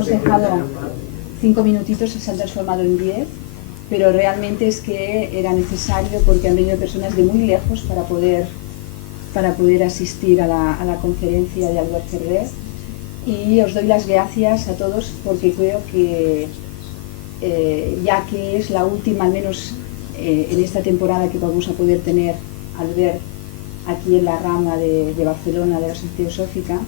hemos dejado 5 minutitos, se han transformado en 10, pero realmente es que era necesario porque han venido personas de muy lejos para poder asistir a la conferencia de Albert Ferrer. Y os doy las gracias a todos porque creo que ya que es la última, al menos en esta temporada, que vamos a poder tener Albert aquí en la rama de Barcelona de la Sociedad Teosófica,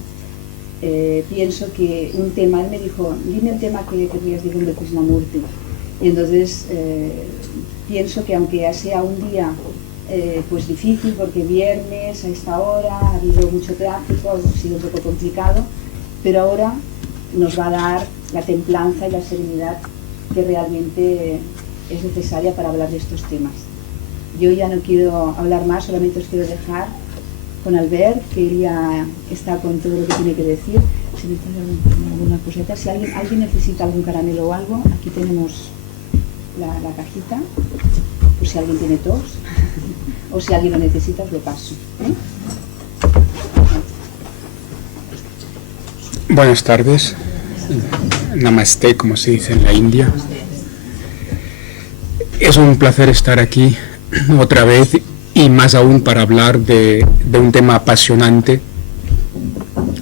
pienso que un tema, él me dijo, dime el tema que querías decir de Krishnamurti. Y entonces pienso que aunque sea un día pues difícil, porque viernes a esta hora ha habido mucho tráfico, ha sido un poco complicado, pero ahora nos va a dar la templanza y la serenidad que realmente es necesaria para hablar de estos temas. Yo ya no quiero hablar más, solamente os quiero dejar con Albert, que él ya está con todo lo que tiene que decir. Si necesitas alguna cosita, si alguien necesita algún caramelo o algo, aquí tenemos la cajita, por si alguien tiene tos, o si alguien lo necesita, os lo paso. Buenas tardes, Namaste, como se dice en la India. Es un placer estar aquí otra vez y más aún para hablar de un tema apasionante,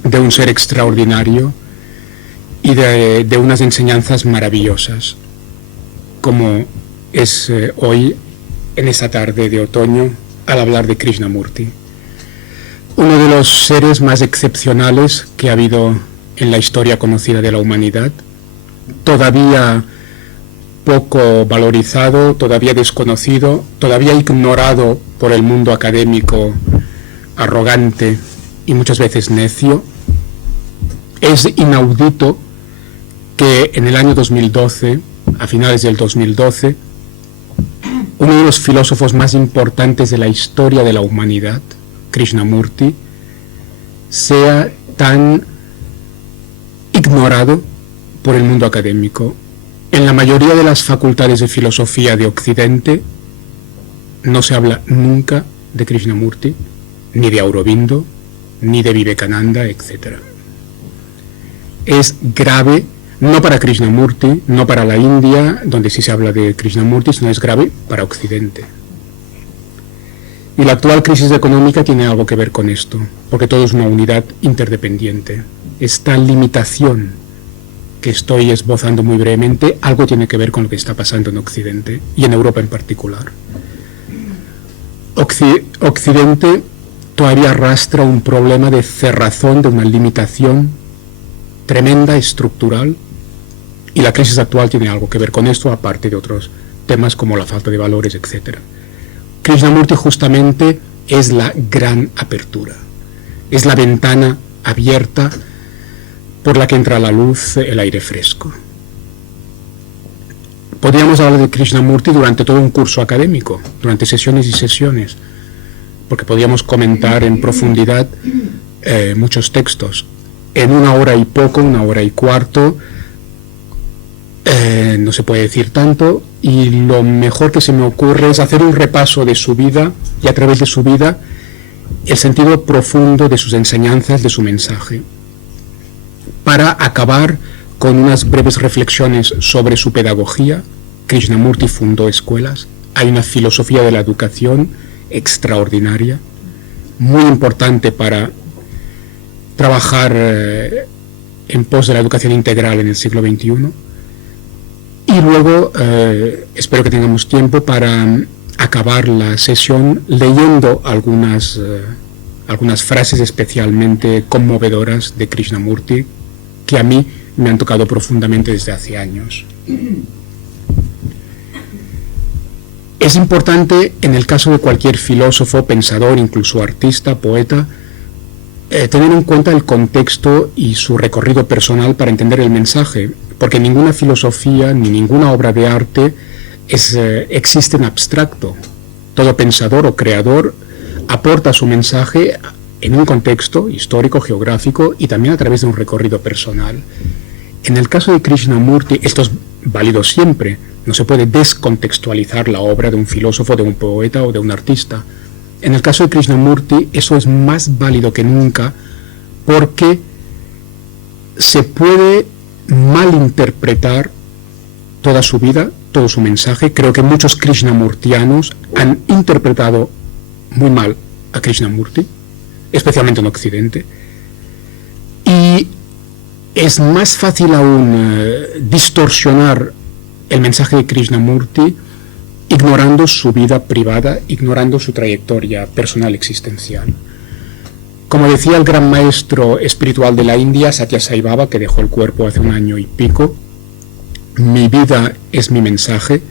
de un ser extraordinario y de unas enseñanzas maravillosas, como es hoy, en esta tarde de otoño, al hablar de Krishnamurti, uno de los seres más excepcionales que ha habido en la historia conocida de la humanidad, todavía poco valorizado, todavía desconocido, todavía ignorado por el mundo académico arrogante y muchas veces necio. Es inaudito que en el año 2012, a finales del 2012, uno de los filósofos más importantes de la historia de la humanidad, Krishnamurti, sea tan ignorado por el mundo académico. En la mayoría de las facultades de filosofía de Occidente no se habla nunca de Krishnamurti, ni de Aurobindo, ni de Vivekananda, etc. Es grave, no para Krishnamurti, no para la India, donde sí se habla de Krishnamurti, sino es grave para Occidente. Y la actual crisis económica tiene algo que ver con esto, porque todo es una unidad interdependiente. Esta limitación que estoy esbozando muy brevemente, algo tiene que ver con lo que está pasando en Occidente, y en Europa en particular. Occidente todavía arrastra un problema de cerrazón, de una limitación tremenda, estructural, y la crisis actual tiene algo que ver con esto, aparte de otros temas como la falta de valores, etc. Krishnamurti justamente es la gran apertura, es la ventana abierta por la que entra la luz, el aire fresco. Podríamos hablar de Krishnamurti durante todo un curso académico, durante sesiones y sesiones, porque podríamos comentar en profundidad muchos textos. En 1 hora y poco, 1 hora y cuarto, no se puede decir tanto, y lo mejor que se me ocurre es hacer un repaso de su vida, y a través de su vida, el sentido profundo de sus enseñanzas, de su mensaje, para acabar con unas breves reflexiones sobre su pedagogía. Krishnamurti fundó escuelas, hay una filosofía de la educación extraordinaria, muy importante para trabajar en pos de la educación integral en el siglo XXI. Y luego espero que tengamos tiempo para acabar la sesión leyendo algunas frases especialmente conmovedoras de Krishnamurti que a mí me han tocado profundamente desde hace años. Es importante, en el caso de cualquier filósofo, pensador, incluso artista, poeta, tener en cuenta el contexto y su recorrido personal para entender el mensaje, porque ninguna filosofía ni ninguna obra de arte existe en abstracto. Todo pensador o creador aporta su mensaje en un contexto histórico, geográfico y también a través de un recorrido personal. En el caso de Krishnamurti, esto es válido siempre, no se puede descontextualizar la obra de un filósofo, de un poeta o de un artista. En el caso de Krishnamurti, eso es más válido que nunca, porque se puede malinterpretar toda su vida, todo su mensaje. Creo que muchos krishnamurtianos han interpretado muy mal a Krishnamurti, especialmente en Occidente, y es más fácil aún distorsionar el mensaje de Krishnamurti ignorando su vida privada, ignorando su trayectoria personal existencial. Como decía el gran maestro espiritual de la India, Satya Sai Baba, que dejó el cuerpo hace 1 año y pico, mi vida es mi mensaje.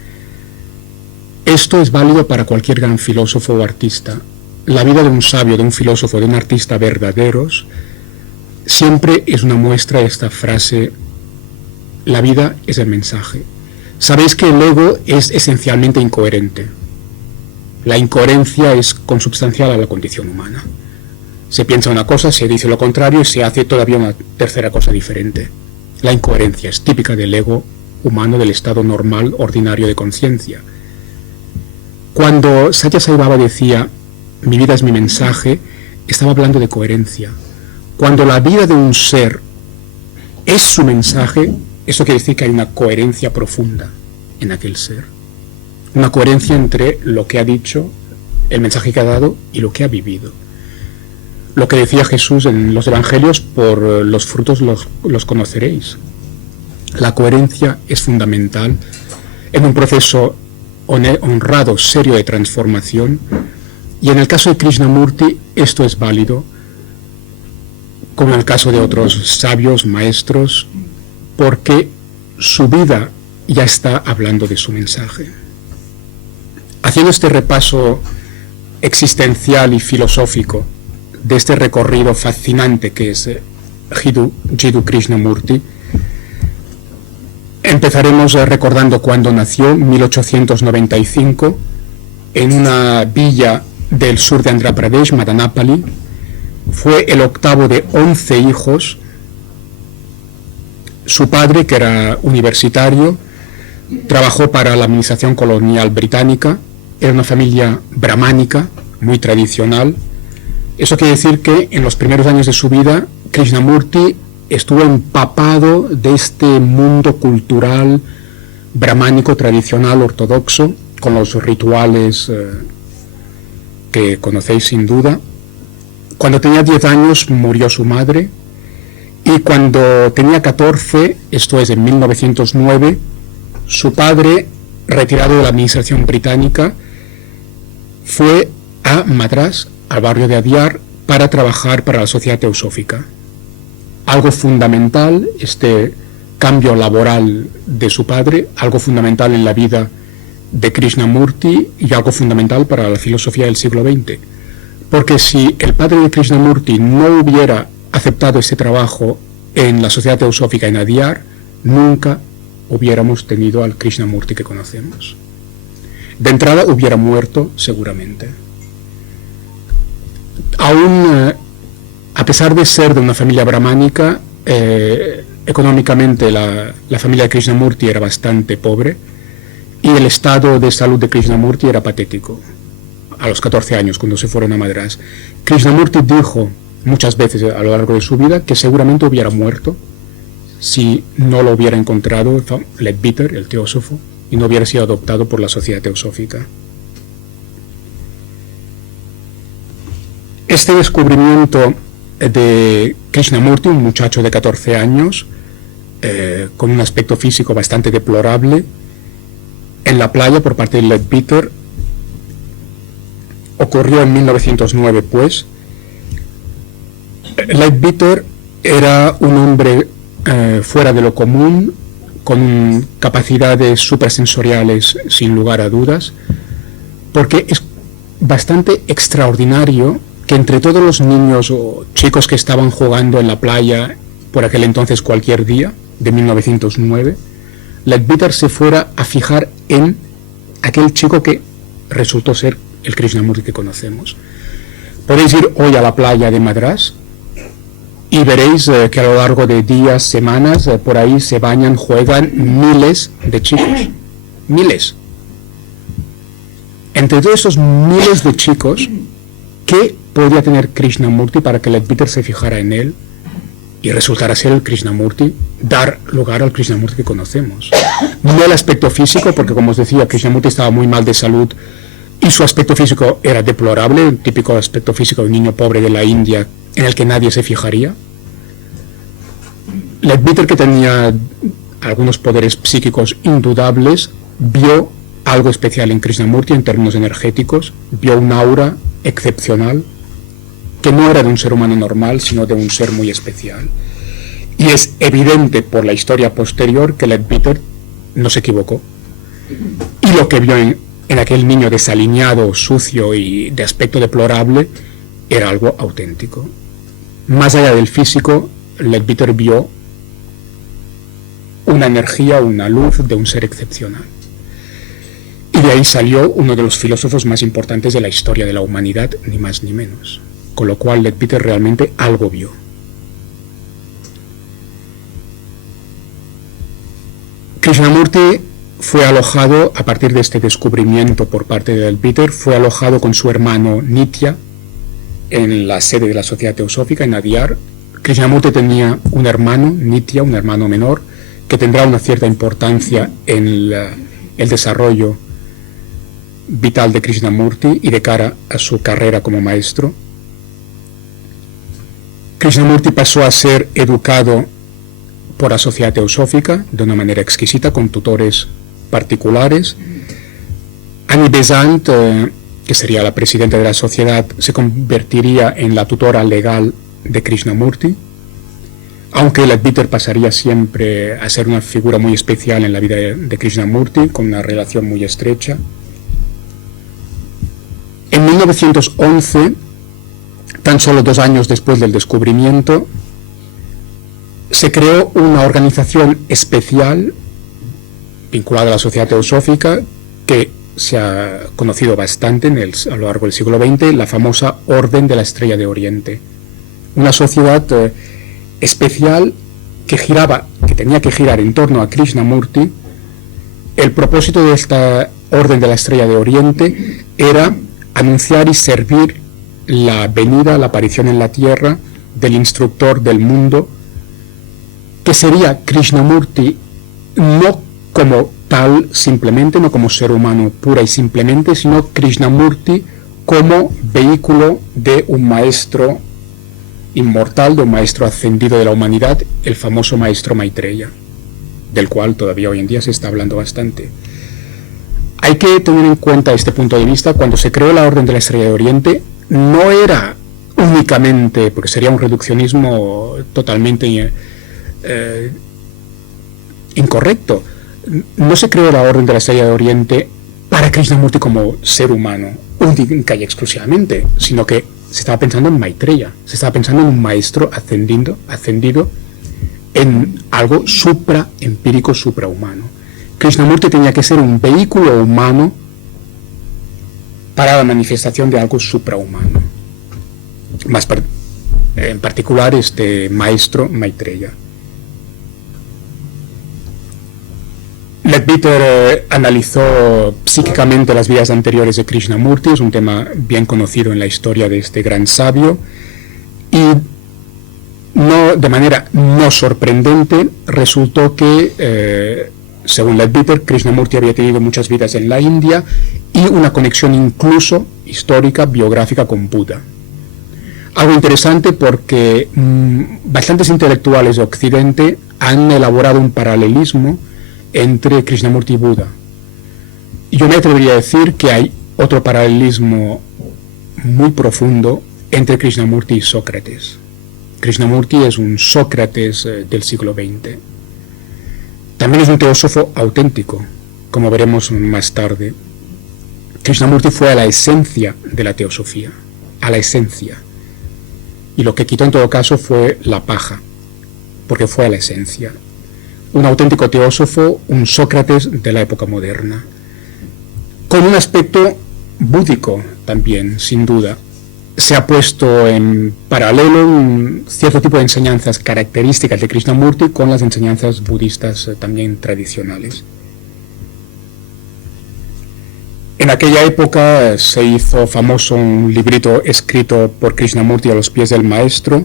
Esto es válido para cualquier gran filósofo o artista. La vida de un sabio, de un filósofo, de un artista verdaderos, siempre es una muestra de esta frase: la vida es el mensaje. Sabéis que el ego es esencialmente incoherente. La incoherencia es consubstancial a la condición humana. Se piensa una cosa, se dice lo contrario y se hace todavía una tercera cosa diferente. La incoherencia es típica del ego humano, del estado normal, ordinario de conciencia. Cuando Satya Sai Baba decía mi vida es mi mensaje, estaba hablando de coherencia. Cuando la vida de un ser es su mensaje, eso quiere decir que hay una coherencia profunda en aquel ser. Una coherencia entre lo que ha dicho, el mensaje que ha dado y lo que ha vivido. Lo que decía Jesús en los evangelios: por los frutos los conoceréis. La coherencia es fundamental en un proceso honrado, serio de transformación, y en el caso de Krishnamurti esto es válido, como en el caso de otros sabios, maestros, porque su vida ya está hablando de su mensaje. Haciendo este repaso existencial y filosófico de este recorrido fascinante que es Jiddu Krishnamurti, empezaremos recordando cuándo nació, 1895, en una villa del sur de Andhra Pradesh, Madanapalli. Fue el octavo de 11 hijos. Su padre, que era universitario, trabajó para la administración colonial británica. Era una familia brahmánica, muy tradicional. Eso quiere decir que en los primeros años de su vida, Krishnamurti estuvo empapado de este mundo cultural brahmánico, tradicional, ortodoxo, con los rituales que conocéis sin duda. Cuando tenía 10 años murió su madre, y cuando tenía 14, esto es en 1909, su padre, retirado de la administración británica, fue a Madrás, al barrio de Adyar, para trabajar para la Sociedad Teosófica. Algo fundamental, este cambio laboral de su padre, algo fundamental en la vida de Krishnamurti y algo fundamental para la filosofía del siglo XX. Porque si el padre de Krishnamurti no hubiera aceptado este trabajo en la Sociedad Teosófica en Adyar, nunca hubiéramos tenido al Krishnamurti que conocemos. De entrada hubiera muerto seguramente. Aún a pesar de ser de una familia brahmánica, económicamente la familia de Krishnamurti era bastante pobre y el estado de salud de Krishnamurti era patético. A los 14 años, cuando se fueron a Madrás, Krishnamurti dijo muchas veces a lo largo de su vida que seguramente hubiera muerto si no lo hubiera encontrado Leadbeater, el teósofo, y no hubiera sido adoptado por la Sociedad Teosófica. Este descubrimiento de Krishnamurti, un muchacho de 14 años, con un aspecto físico bastante deplorable, en la playa por parte de Leadbeater, ocurrió en 1909, pues. Leadbeater era un hombre fuera de lo común, con capacidades supersensoriales sin lugar a dudas, porque es bastante extraordinario que entre todos los niños o chicos que estaban jugando en la playa por aquel entonces cualquier día de 1909, Leadbeater se fuera a fijar en aquel chico que resultó ser el Krishnamurti que conocemos. Podéis ir hoy a la playa de Madrás y veréis que a lo largo de días, semanas, por ahí se bañan, juegan miles de chicos. Miles. Entre todos esos miles de chicos, ¿qué podía tener Krishnamurti para que Leadbeater se fijara en él? y resultara ser el Krishnamurti, dar lugar al Krishnamurti que conocemos. No el aspecto físico, porque como os decía, Krishnamurti estaba muy mal de salud y su aspecto físico era deplorable, el típico aspecto físico de un niño pobre de la India en el que nadie se fijaría. Leadbeater, que tenía algunos poderes psíquicos indudables, vio algo especial en Krishnamurti en términos energéticos, vio un aura excepcional que no era de un ser humano normal, sino de un ser muy especial. Y es evidente por la historia posterior que Leadbeater no se equivocó. Y lo que vio en aquel niño desaliñado, sucio y de aspecto deplorable era algo auténtico. Más allá del físico, Leadbeater vio una energía, una luz de un ser excepcional. Y de ahí salió uno de los filósofos más importantes de la historia de la humanidad, ni más ni menos. Con lo cual Leadbeater realmente algo vio. Krishnamurti fue alojado, a partir de este descubrimiento por parte de Leadbeater, fue alojado con su hermano Nitya en la sede de la Sociedad Teosófica, en Adyar. Krishnamurti tenía un hermano, Nitya, un hermano menor, que tendrá una cierta importancia en el desarrollo vital de Krishnamurti y de cara a su carrera como maestro. Krishnamurti pasó a ser educado por la Sociedad Teosófica de una manera exquisita, con tutores particulares. Annie Besant, que sería la presidenta de la sociedad, se convertiría en la tutora legal de Krishnamurti, aunque Leadbeater pasaría siempre a ser una figura muy especial en la vida de Krishnamurti, con una relación muy estrecha. En 1911, tan solo 2 años después del descubrimiento, se creó una organización especial vinculada a la Sociedad Teosófica que se ha conocido bastante a lo largo del siglo XX, la famosa Orden de la Estrella de Oriente. Una sociedad especial que tenía que girar en torno a Krishnamurti. El propósito de esta Orden de la Estrella de Oriente era anunciar y servir la venida, la aparición en la tierra del instructor del mundo, que sería Krishnamurti, no como tal simplemente, no como ser humano pura y simplemente, sino Krishnamurti como vehículo de un maestro inmortal, de un maestro ascendido de la humanidad, el famoso maestro Maitreya, del cual todavía hoy en día se está hablando bastante. Hay que tener en cuenta este punto de vista. Cuando se creó la Orden de la Estrella de Oriente, no era únicamente, porque sería un reduccionismo totalmente incorrecto, no se creó la Orden de la Estrella de Oriente para Krishnamurti como ser humano, única y exclusivamente, sino que se estaba pensando en Maitreya, se estaba pensando en un maestro ascendido en algo supraempírico, suprahumano. Krishnamurti tenía que ser un vehículo humano para la manifestación de algo suprahumano. En particular este maestro Maitreya. Leadbeater analizó psíquicamente las vidas anteriores de Krishnamurti, es un tema bien conocido en la historia de este gran sabio, y de manera no sorprendente resultó que, según Leadbeater, Krishnamurti había tenido muchas vidas en la India y una conexión incluso histórica, biográfica con Buda. Algo interesante porque bastantes intelectuales de Occidente han elaborado un paralelismo entre Krishnamurti y Buda. Y yo me atrevería a decir que hay otro paralelismo muy profundo entre Krishnamurti y Sócrates. Krishnamurti es un Sócrates del siglo XX. También es un teósofo auténtico, como veremos más tarde. Krishnamurti fue a la esencia de la teosofía, a la esencia. Y lo que quitó en todo caso fue la paja, porque fue a la esencia. Un auténtico teósofo, un Sócrates de la época moderna, con un aspecto búdico también, sin duda. Se ha puesto en paralelo un cierto tipo de enseñanzas características de Krishnamurti con las enseñanzas budistas también tradicionales. En aquella época se hizo famoso un librito escrito por Krishnamurti a los pies del maestro.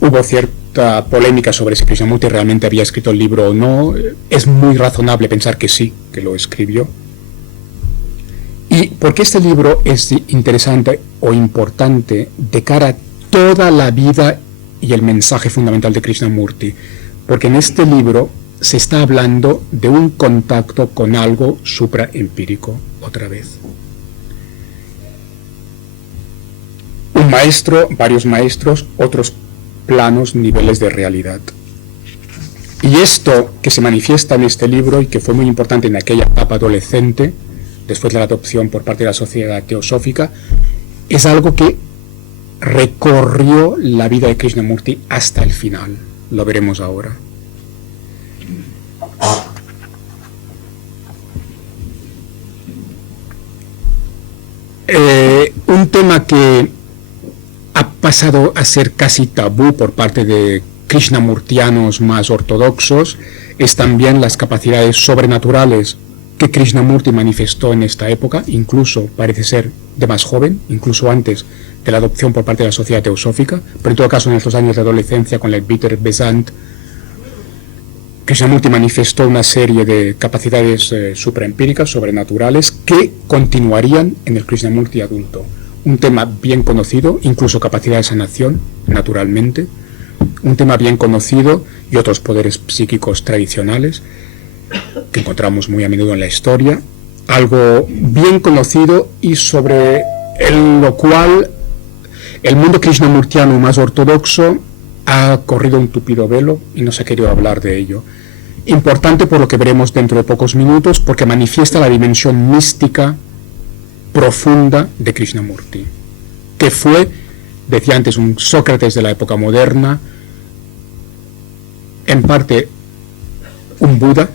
Hubo cierta polémica sobre si Krishnamurti realmente había escrito el libro o no. Es muy razonable pensar que sí, que lo escribió. ¿Y por qué este libro es interesante o importante de cara a toda la vida y el mensaje fundamental de Krishnamurti? Porque en este libro se está hablando de un contacto con algo supraempírico, otra vez. Un maestro, varios maestros, otros planos, niveles de realidad. Y esto que se manifiesta en este libro y que fue muy importante en aquella etapa adolescente, después de la adopción por parte de la Sociedad Teosófica, es algo que recorrió la vida de Krishnamurti hasta el final. Lo veremos ahora. Un tema que ha pasado a ser casi tabú por parte de krishnamurtianos más ortodoxos es también las capacidades sobrenaturales que Krishnamurti manifestó en esta época, incluso parece ser de más joven, incluso antes de la adopción por parte de la Sociedad Teosófica, pero en todo caso en estos años de adolescencia con Leadbeater Besant, Krishnamurti manifestó una serie de capacidades supraempíricas, sobrenaturales, que continuarían en el Krishnamurti adulto. Un tema bien conocido, incluso capacidad de sanación, naturalmente, un tema bien conocido y otros poderes psíquicos tradicionales que encontramos muy a menudo en la historia, algo bien conocido y sobre lo cual el mundo krishnamurtiano más ortodoxo ha corrido un tupido velo y no se ha querido hablar de ello. Importante por lo que veremos dentro de pocos minutos, porque manifiesta la dimensión mística profunda de Krishnamurti, que fue, decía antes, un Sócrates de la época moderna, en parte un Buda,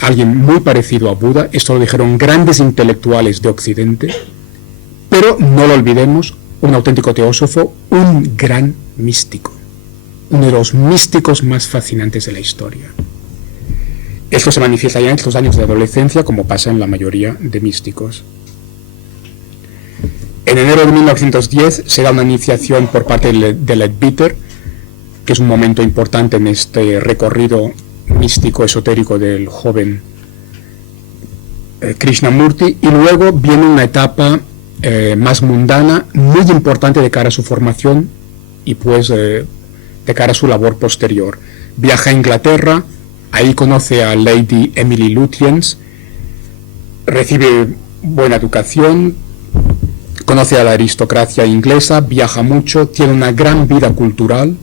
alguien muy parecido a Buda. Esto lo dijeron grandes intelectuales de Occidente, pero no lo olvidemos, un auténtico teósofo, un gran místico, uno de los místicos más fascinantes de la historia. Esto se manifiesta ya en estos años de adolescencia, como pasa en la mayoría de místicos. En enero de 1910 se da una iniciación por parte de Leadbeater, que es un momento importante en este recorrido místico esotérico del joven Krishnamurti, y luego viene una etapa más mundana, muy importante de cara a su formación y pues de cara a su labor posterior. Viaja a Inglaterra, ahí conoce a Lady Emily Lutyens, recibe buena educación, conoce a la aristocracia inglesa, viaja mucho, tiene una gran vida cultural.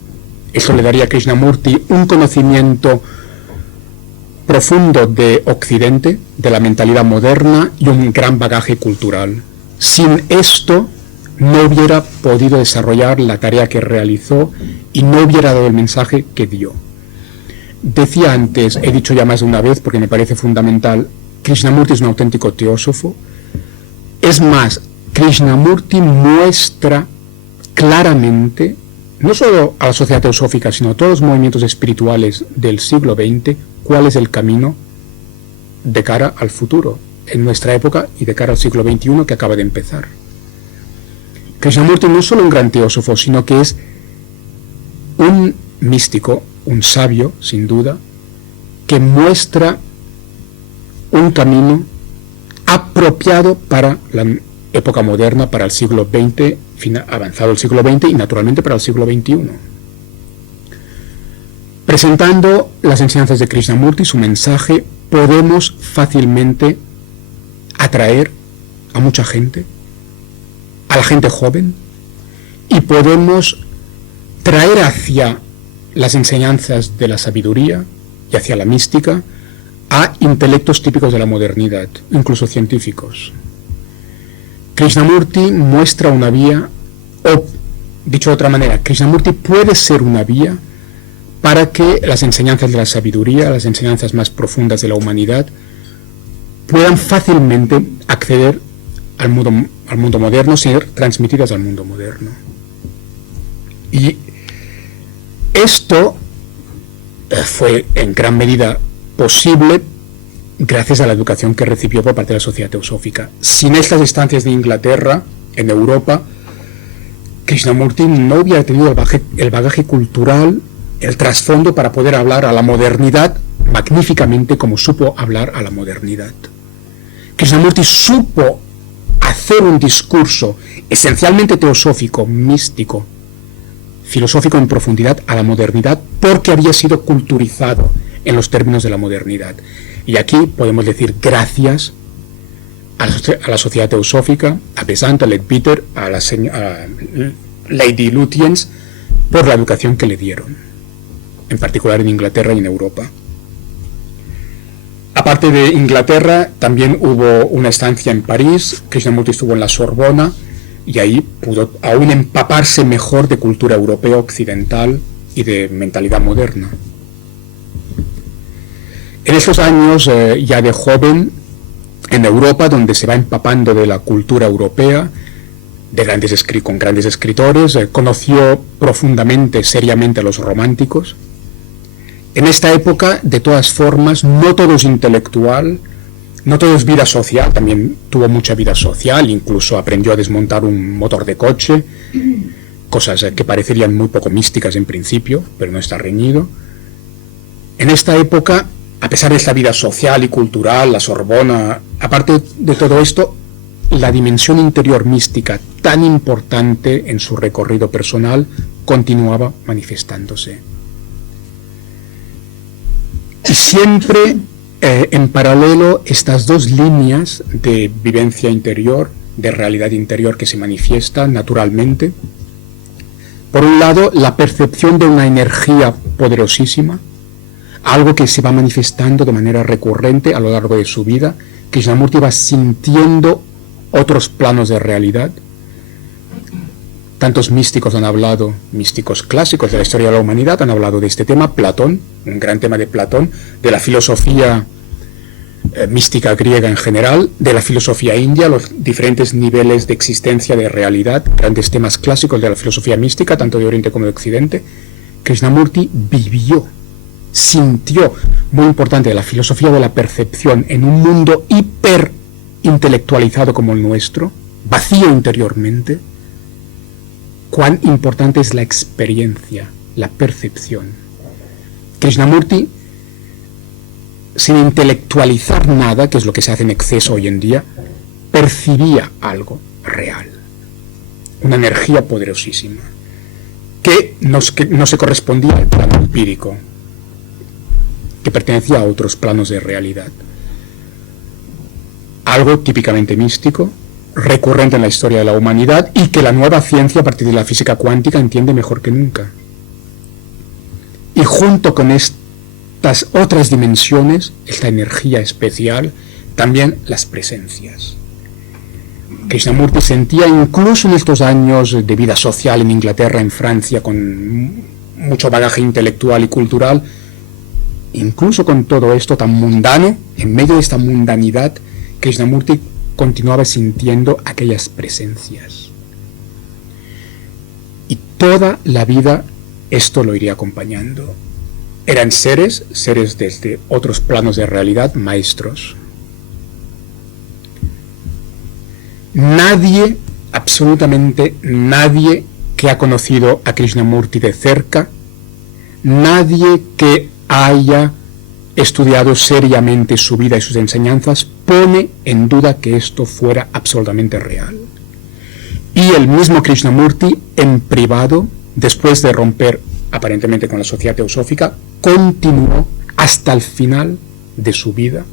Eso le daría a Krishnamurti un conocimiento profundo de Occidente, de la mentalidad moderna y un gran bagaje cultural. Sin esto no hubiera podido desarrollar la tarea que realizó y no hubiera dado el mensaje que dio. Decía antes, he dicho ya más de una vez porque me parece fundamental, Krishnamurti es un auténtico teósofo. Es más, Krishnamurti muestra claramente, no solo a la sociedad teosófica, sino a todos los movimientos espirituales del siglo XX, cuál es el camino de cara al futuro, en nuestra época y de cara al siglo XXI que acaba de empezar. Krishnamurti no es solo un gran teósofo, sino que es un místico, un sabio, sin duda, que muestra un camino apropiado para la época moderna, para el siglo XX, avanzado el siglo XX y naturalmente para el siglo XXI. Presentando las enseñanzas de Krishnamurti, su mensaje, podemos fácilmente atraer a mucha gente, a la gente joven, y podemos traer hacia las enseñanzas de la sabiduría y hacia la mística a intelectos típicos de la modernidad, incluso científicos. Krishnamurti muestra una vía, o dicho de otra manera, Krishnamurti puede ser una vía para que las enseñanzas de la sabiduría, las enseñanzas más profundas de la humanidad, puedan fácilmente acceder al mundo moderno, ser transmitidas al mundo moderno. Y esto fue en gran medida posible gracias a la educación que recibió por parte de la Sociedad Teosófica. Sin estas estancias de Inglaterra, en Europa, Krishnamurti no hubiera tenido el bagaje cultural el trasfondo para poder hablar a la modernidad magníficamente como supo hablar a la modernidad. Krishnamurti supo hacer un discurso esencialmente teosófico, místico, filosófico en profundidad a la modernidad porque había sido culturizado en los términos de la modernidad. Y aquí podemos decir gracias a la sociedad teosófica, a Besant, a Leadbeater, a Lady Lutyens, por la educación que le dieron, en particular en Inglaterra y en Europa. Aparte de Inglaterra, también hubo una estancia en París. Krishnamurti estuvo en la Sorbona y ahí pudo aún empaparse mejor de cultura europea occidental y de mentalidad moderna. En esos años, ya de joven, en Europa, donde se va empapando de la cultura europea, con grandes escritores, conoció profundamente, seriamente a los románticos. En esta época, de todas formas, no todo es intelectual, no todo es vida social, también tuvo mucha vida social, incluso aprendió a desmontar un motor de coche, cosas que parecerían muy poco místicas en principio, pero no está reñido. En esta época, a pesar de esta vida social y cultural, la Sorbona, aparte de todo esto, la dimensión interior mística tan importante en su recorrido personal continuaba manifestándose. Y siempre en paralelo estas dos líneas de vivencia interior, de realidad interior que se manifiesta naturalmente. Por un lado, la percepción de una energía poderosísima, algo que se va manifestando de manera recurrente a lo largo de su vida. Krishnamurti va sintiendo otros planos de realidad. Tantos místicos han hablado, místicos clásicos de la historia de la humanidad, han hablado de este tema. Platón, un gran tema de Platón, de la filosofía mística griega en general, de la filosofía india, los diferentes niveles de existencia de realidad, grandes temas clásicos de la filosofía mística, tanto de Oriente como de Occidente. Krishnamurti vivió, sintió, muy importante, la filosofía de la percepción en un mundo hiper intelectualizado como el nuestro, vacío interiormente. Cuán importante es la experiencia, la percepción. Krishnamurti, sin intelectualizar nada, que es lo que se hace en exceso hoy en día, percibía algo real, una energía poderosísima, que no se correspondía al plano empírico, que pertenecía a otros planos de realidad. Algo típicamente místico, recurrente en la historia de la humanidad y que la nueva ciencia a partir de la física cuántica entiende mejor que nunca. Y junto con estas otras dimensiones, esta energía especial, también las presencias. Krishnamurti sentía incluso en estos años de vida social en Inglaterra, en Francia, con mucho bagaje intelectual y cultural, incluso con todo esto tan mundano, en medio de esta mundanidad, Krishnamurti continuaba sintiendo aquellas presencias. Y toda la vida esto lo iría acompañando. Eran seres desde otros planos de realidad, maestros. Nadie, absolutamente nadie que ha conocido a Krishnamurti de cerca, nadie que haya estudiado seriamente su vida y sus enseñanzas, pone en duda que esto fuera absolutamente real. Y el mismo Krishnamurti, en privado, después de romper aparentemente con la sociedad teosófica, continuó hasta el final de su vida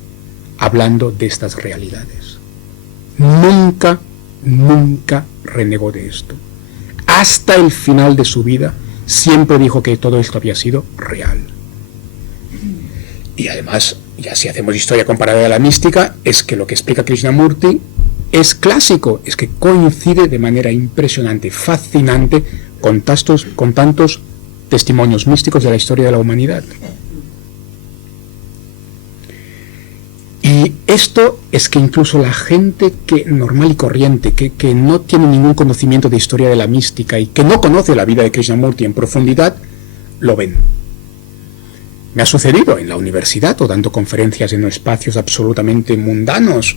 hablando de estas realidades. Nunca renegó de esto. Hasta el final de su vida siempre dijo que todo esto había sido real. Y además, ya si hacemos historia comparada a la mística, es que lo que explica Krishnamurti es clásico, es que coincide de manera impresionante, fascinante, con tantos testimonios místicos de la historia de la humanidad. Y esto es que incluso la gente que normal y corriente, que no tiene ningún conocimiento de historia de la mística y que no conoce la vida de Krishnamurti en profundidad, lo ven. Me ha sucedido en la universidad o dando conferencias en espacios absolutamente mundanos.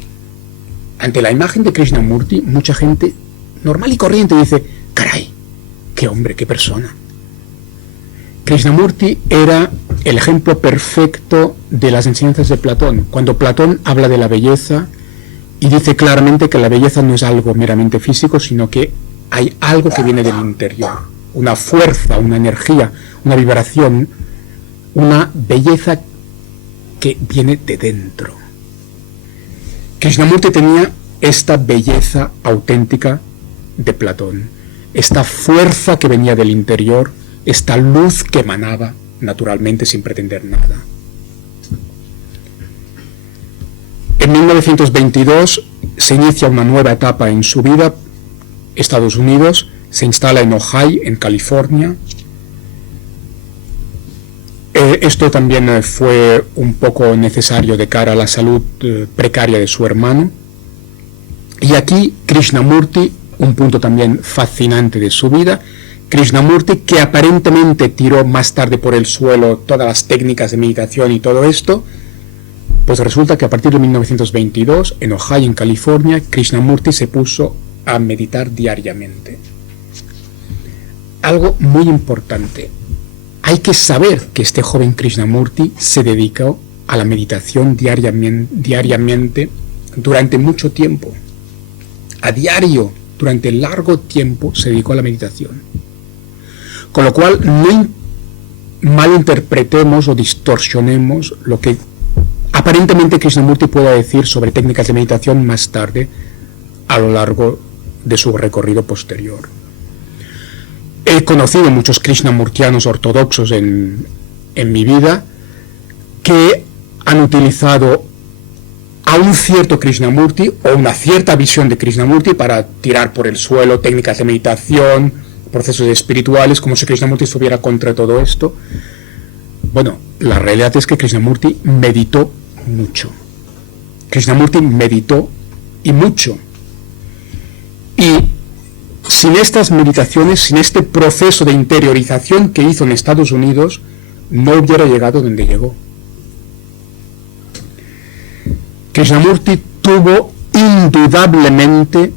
Ante la imagen de Krishnamurti, mucha gente normal y corriente dice: caray, qué hombre, qué persona. Krishnamurti era el ejemplo perfecto de las enseñanzas de Platón. Cuando Platón habla de la belleza y dice claramente que la belleza no es algo meramente físico, sino que hay algo que viene del interior, una fuerza, una energía, una vibración, una belleza que viene de dentro. Krishnamurti tenía esta belleza auténtica de Platón, esta fuerza que venía del interior, esta luz que emanaba naturalmente sin pretender nada. En 1922 se inicia una nueva etapa en su vida. Estados Unidos, se instala en Ojai, en California. Esto también fue un poco necesario de cara a la salud precaria de su hermano. Y aquí Krishnamurti, un punto también fascinante de su vida, Krishnamurti, que aparentemente tiró más tarde por el suelo todas las técnicas de meditación y todo esto, pues resulta que a partir de 1922, en Ojai, en California, Krishnamurti se puso a meditar diariamente. Algo muy importante. Hay que saber que este joven Krishnamurti se dedicó a la meditación diariamente durante mucho tiempo. A diario, durante largo tiempo, se dedicó a la meditación. Con lo cual, no malinterpretemos o distorsionemos lo que aparentemente Krishnamurti pueda decir sobre técnicas de meditación más tarde, a lo largo de su recorrido posterior. He conocido muchos krishnamurtianos ortodoxos en mi vida que han utilizado a un cierto Krishnamurti o una cierta visión de Krishnamurti para tirar por el suelo técnicas de meditación, procesos espirituales, como si Krishnamurti estuviera contra todo esto. Bueno, la realidad es que Krishnamurti meditó mucho. Krishnamurti meditó y mucho. Y sin estas meditaciones, sin este proceso de interiorización que hizo en Estados Unidos, no hubiera llegado donde llegó. Krishnamurti tuvo indudablemente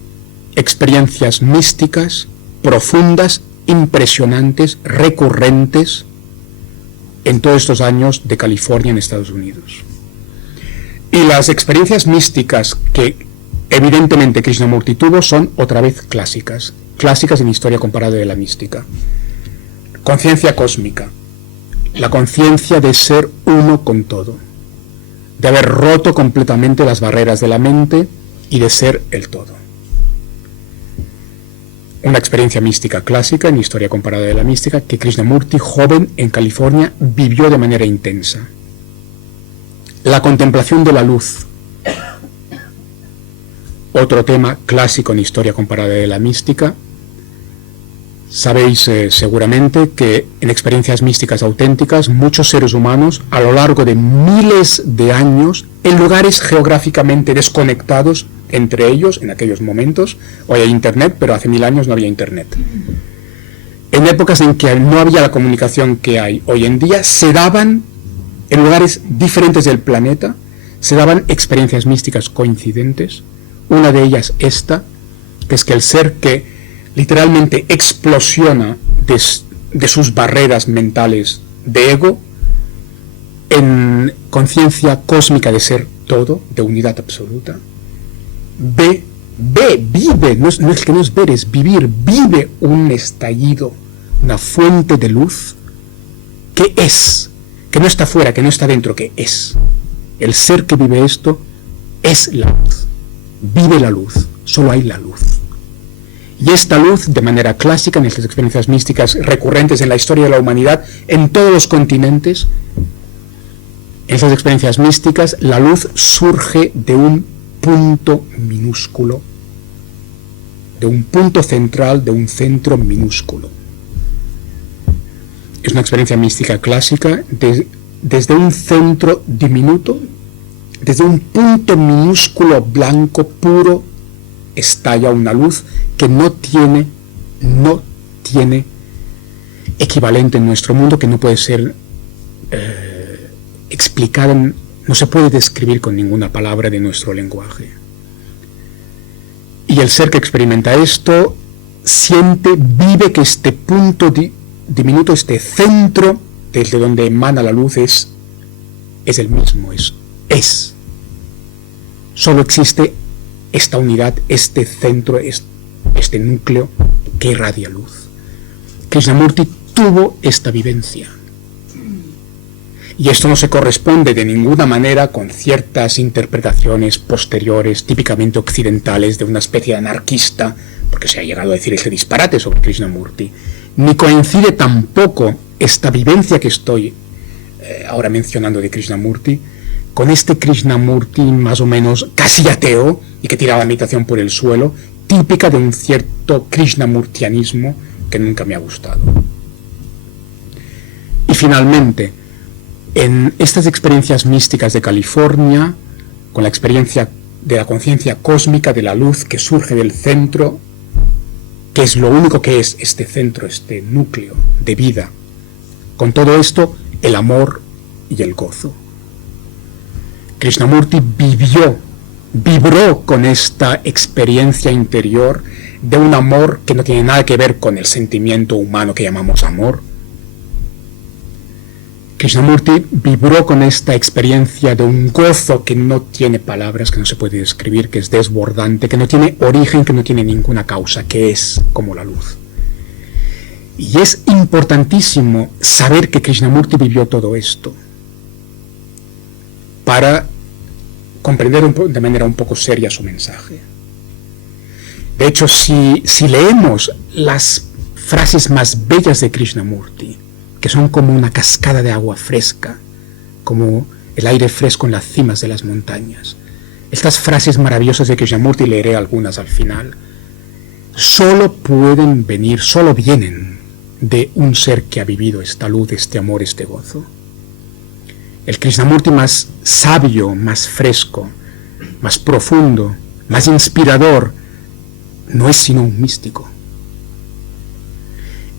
experiencias místicas, profundas, impresionantes, recurrentes, en todos estos años de California en Estados Unidos. Y las experiencias místicas que evidentemente Krishnamurti tuvo son otra vez clásicas en historia comparada de la mística. Conciencia cósmica, la conciencia de ser uno con todo, de haber roto completamente las barreras de la mente y de ser el todo. Una experiencia mística clásica en historia comparada de la mística que Krishnamurti, joven en California, vivió de manera intensa. La contemplación de la luz, otro tema clásico en historia comparada de la mística. Sabéis seguramente que en experiencias místicas auténticas muchos seres humanos a lo largo de miles de años, en lugares geográficamente desconectados entre ellos en aquellos momentos, hoy hay internet, pero hace 1000 años no había internet. En épocas en que no había la comunicación que hay hoy en día, se daban en lugares diferentes del planeta, se daban experiencias místicas coincidentes. Una de ellas esta, que es que el ser que literalmente explosiona de sus barreras mentales de ego en conciencia cósmica de ser todo, de unidad absoluta, vive, no es que no es ver, es vivir, vive un estallido, una fuente de luz que es, que no está fuera, que no está dentro, que es. El ser que vive esto es la luz. Vive la luz, solo hay la luz. Y esta luz, de manera clásica, en estas experiencias místicas recurrentes en la historia de la humanidad, en todos los continentes, en esas experiencias místicas, la luz surge de un punto minúsculo, de un punto central, de un centro minúsculo. Es una experiencia mística clásica desde un centro diminuto. Desde un punto minúsculo blanco puro estalla una luz que no tiene equivalente en nuestro mundo, que no puede ser explicada, no se puede describir con ninguna palabra de nuestro lenguaje. Y el ser que experimenta esto siente, vive que este punto diminuto, este centro desde donde emana la luz es el mismo, es. Solo existe esta unidad, este centro, este núcleo que irradia luz. Krishnamurti tuvo esta vivencia. Y esto no se corresponde de ninguna manera con ciertas interpretaciones posteriores, típicamente occidentales, de una especie de anarquista, porque se ha llegado a decir este disparate sobre Krishnamurti. Ni coincide tampoco esta vivencia que estoy ahora mencionando de Krishnamurti, con este Krishnamurti más o menos casi ateo y que tira la meditación por el suelo, típica de un cierto krishnamurtianismo que nunca me ha gustado. Y finalmente, en estas experiencias místicas de California, con la experiencia de la conciencia cósmica de la luz que surge del centro, que es lo único que es este centro, este núcleo de vida, con todo esto, el amor y el gozo. Krishnamurti vibró con esta experiencia interior de un amor que no tiene nada que ver con el sentimiento humano que llamamos amor. Krishnamurti vibró con esta experiencia de un gozo que no tiene palabras, que no se puede describir, que es desbordante, que no tiene origen, que no tiene ninguna causa, que es como la luz. Y es importantísimo saber que Krishnamurti vivió todo esto para comprender de manera un poco seria su mensaje. De hecho, si leemos las frases más bellas de Krishnamurti, que son como una cascada de agua fresca, como el aire fresco en las cimas de las montañas, estas frases maravillosas de Krishnamurti, leeré algunas al final, solo vienen de un ser que ha vivido esta luz, este amor, este gozo. El Krishnamurti más sabio, más fresco, más profundo, más inspirador, no es sino un místico.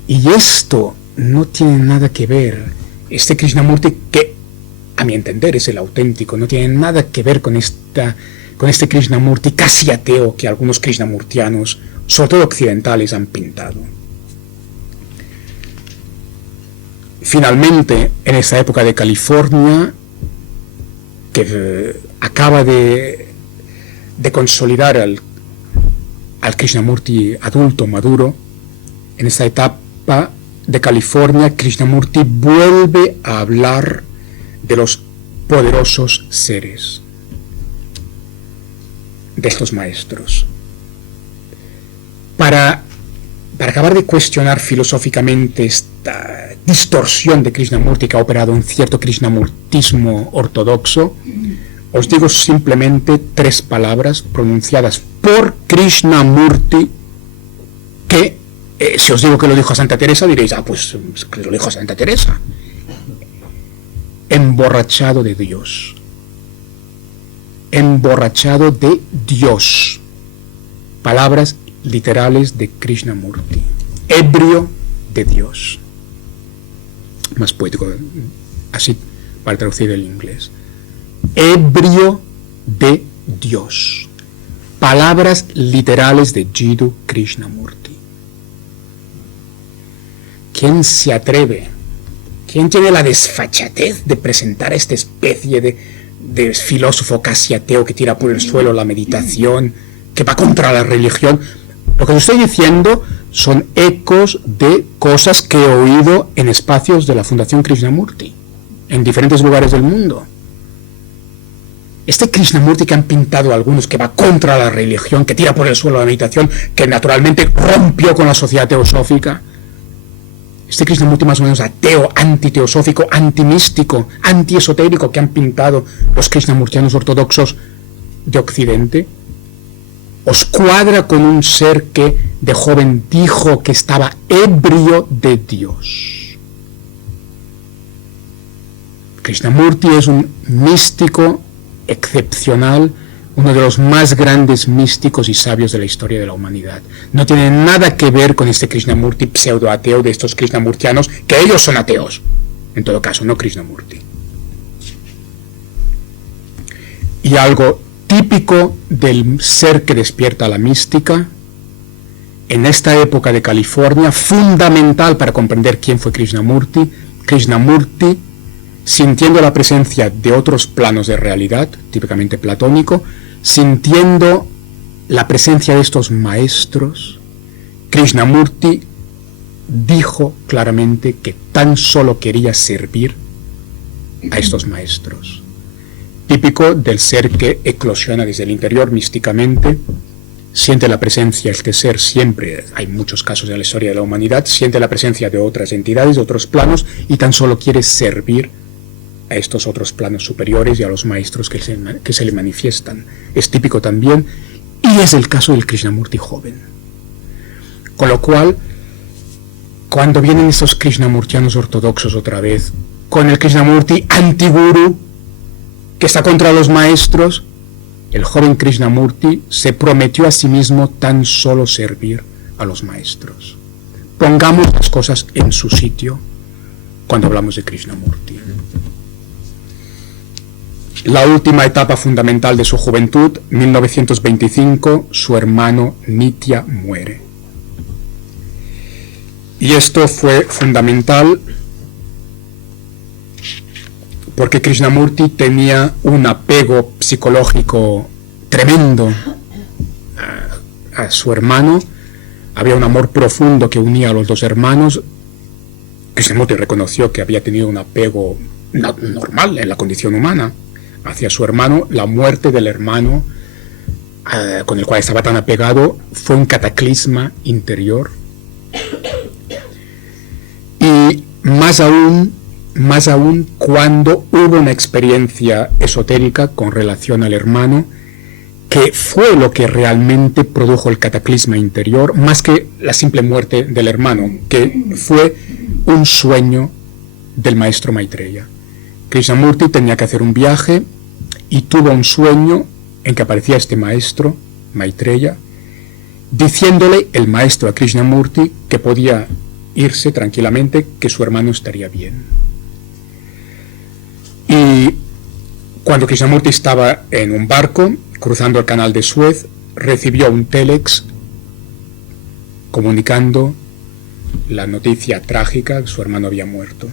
Y esto no tiene nada que ver, este Krishnamurti, que a mi entender es el auténtico, no tiene nada que ver con este Krishnamurti casi ateo que algunos krishnamurtianos, sobre todo occidentales, han pintado. Finalmente, en esta época de California, que acaba de consolidar al Krishnamurti adulto, maduro, en esta etapa de California, Krishnamurti vuelve a hablar de los poderosos seres, de estos maestros, para acabar de cuestionar filosóficamente esta distorsión de Krishnamurti que ha operado un cierto krishnamurtismo ortodoxo. Os digo simplemente 3 palabras pronunciadas por Krishnamurti que, si os digo que lo dijo Santa Teresa, diréis, pues que lo dijo Santa Teresa. Emborrachado de Dios. Emborrachado de Dios. Palabras literales de Krishnamurti. Ebrio de Dios. Más poético, así para traducir el inglés. Ebrio de Dios. Palabras literales de Jiddu Krishnamurti. ¿Quién se atreve? ¿Quién tiene la desfachatez de presentar a esta especie de filósofo casi ateo que tira por el suelo la meditación, que va contra la religión? Lo que os estoy diciendo son ecos de cosas que he oído en espacios de la Fundación Krishnamurti, en diferentes lugares del mundo. Este Krishnamurti que han pintado algunos, que va contra la religión, que tira por el suelo la meditación, que naturalmente rompió con la sociedad teosófica, este Krishnamurti más o menos ateo, antiteosófico, antimístico, antiesotérico que han pintado los krishnamurtianos ortodoxos de Occidente, os cuadra con un ser que de joven dijo que estaba ebrio de Dios. Krishnamurti es un místico excepcional, uno de los más grandes místicos y sabios de la historia de la humanidad. No tiene nada que ver con este Krishnamurti pseudo-ateo de estos krishnamurtianos, que ellos son ateos, en todo caso, no Krishnamurti. Y algo típico del ser que despierta la mística en esta época de California, fundamental para comprender quién fue Krishnamurti. Krishnamurti, sintiendo la presencia de otros planos de realidad, típicamente platónico, sintiendo la presencia de estos maestros, Krishnamurti dijo claramente que tan solo quería servir a estos maestros. Típico del ser que eclosiona desde el interior místicamente, siente la presencia, este ser siempre, hay muchos casos en la historia de la humanidad, siente la presencia de otras entidades, de otros planos, y tan solo quiere servir a estos otros planos superiores y a los maestros que se le manifiestan. Es típico también, y es el caso del Krishnamurti joven. Con lo cual, cuando vienen estos Krishnamurtianos ortodoxos otra vez, con el Krishnamurti antiguru, que está contra los maestros, el joven Krishnamurti se prometió a sí mismo tan solo servir a los maestros. Pongamos las cosas en su sitio cuando hablamos de Krishnamurti. La última etapa fundamental de su juventud, 1925, su hermano Nitya muere. Y esto fue fundamental porque Krishnamurti tenía un apego psicológico tremendo a su hermano. Había un amor profundo que unía a los dos hermanos. Krishnamurti reconoció que había tenido un apego normal en la condición humana hacia su hermano. La muerte del hermano con el cual estaba tan apegado fue un cataclisma interior. Y más aún cuando hubo una experiencia esotérica con relación al hermano, que fue lo que realmente produjo el cataclisma interior, más que la simple muerte del hermano, que fue un sueño del maestro Maitreya. Krishnamurti tenía que hacer un viaje y tuvo un sueño en que aparecía este maestro, Maitreya, diciéndole el maestro a Krishnamurti que podía irse tranquilamente, que su hermano estaría bien. Y cuando Krishnamurti estaba en un barco cruzando el canal de Suez, recibió un telex comunicando la noticia trágica que su hermano había muerto.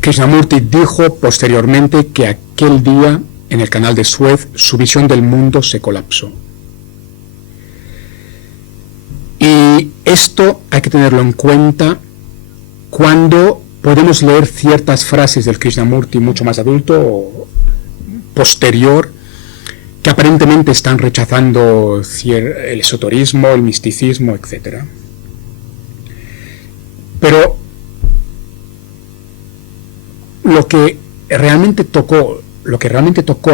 Krishnamurti dijo posteriormente que aquel día en el canal de Suez su visión del mundo se colapsó. Y esto hay que tenerlo en cuenta cuando podemos leer ciertas frases del Krishnamurti mucho más adulto o posterior, que aparentemente están rechazando el esoterismo, el misticismo, etc. Pero lo que realmente tocó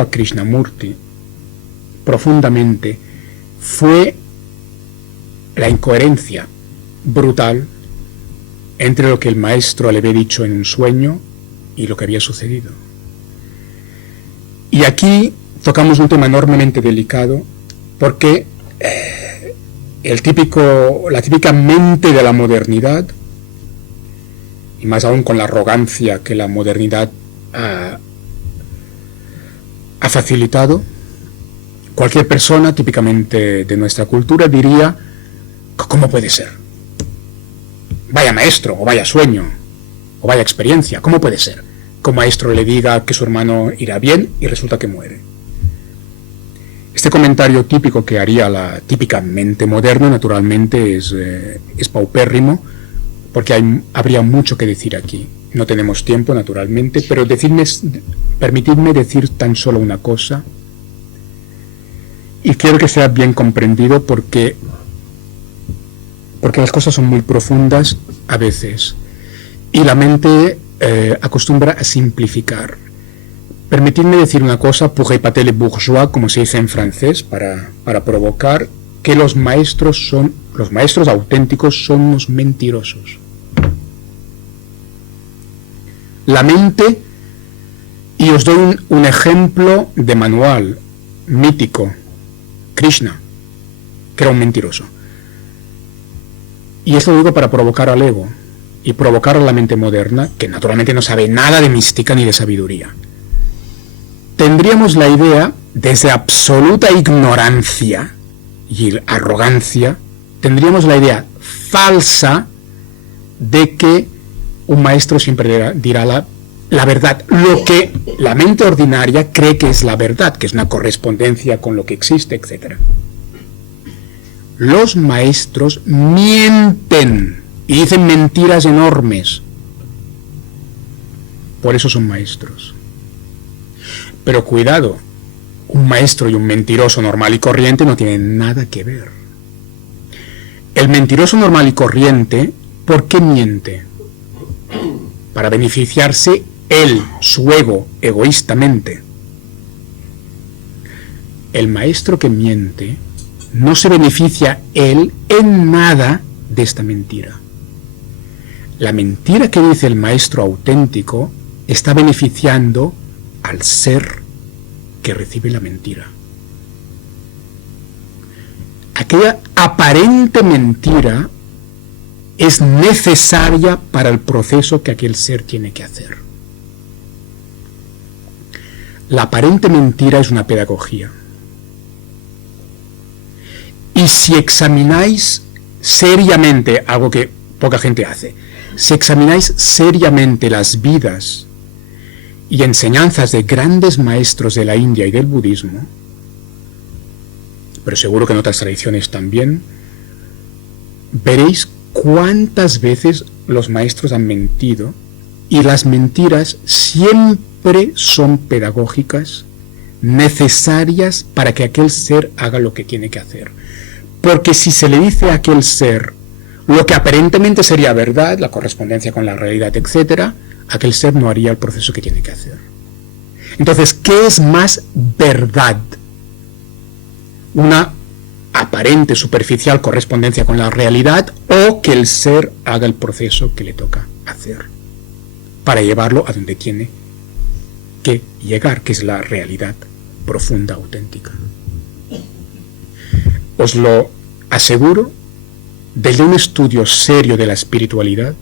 a Krishnamurti profundamente fue la incoherencia brutal entre lo que el maestro le había dicho en un sueño y lo que había sucedido. Y aquí tocamos un tema enormemente delicado, porque la típica mente de la modernidad, y más aún con la arrogancia que la modernidad ha facilitado, cualquier persona típicamente de nuestra cultura diría: ¿cómo puede ser? Vaya maestro, o vaya sueño, o vaya experiencia, ¿cómo puede ser? Que un maestro le diga que su hermano irá bien y resulta que muere. Este comentario típico que haría la típica mente moderna, naturalmente, es paupérrimo, porque habría mucho que decir aquí. No tenemos tiempo, naturalmente, pero permitidme decir tan solo una cosa, y quiero que sea bien comprendido porque las cosas son muy profundas a veces, y la mente acostumbra a simplificar. Permitidme decir una cosa, pour épater les bourgeois, como se dice en francés, para provocar, que los maestros auténticos son unos mentirosos. La mente, y os doy un ejemplo de manual mítico, Krishna, que era un mentiroso. Y esto lo digo para provocar al ego y provocar a la mente moderna, que naturalmente no sabe nada de mística ni de sabiduría. Tendríamos la idea, desde absoluta ignorancia y arrogancia, tendríamos la idea falsa de que un maestro siempre dirá la verdad, lo que la mente ordinaria cree que es la verdad, que es una correspondencia con lo que existe, etc. Los maestros mienten y dicen mentiras enormes. Por eso son maestros. Pero cuidado, un maestro y un mentiroso normal y corriente no tienen nada que ver. El mentiroso normal y corriente, ¿por qué miente? Para beneficiarse él, su ego, egoístamente. El maestro que miente no se beneficia él en nada de esta mentira. La mentira que dice el maestro auténtico está beneficiando al ser que recibe la mentira. Aquella aparente mentira es necesaria para el proceso que aquel ser tiene que hacer. La aparente mentira es una pedagogía. Y si examináis seriamente, algo que poca gente hace, si examináis seriamente las vidas y enseñanzas de grandes maestros de la India y del budismo, pero seguro que en otras tradiciones también, veréis cuántas veces los maestros han mentido, y las mentiras siempre son pedagógicas, necesarias para que aquel ser haga lo que tiene que hacer. Porque si se le dice a aquel ser lo que aparentemente sería verdad, la correspondencia con la realidad, etc., aquel ser no haría el proceso que tiene que hacer. Entonces, ¿qué es más verdad? Una aparente, superficial correspondencia con la realidad, o que el ser haga el proceso que le toca hacer para llevarlo a donde tiene que llegar, que es la realidad profunda, auténtica. Os lo aseguro, desde un estudio serio de la espiritualidad,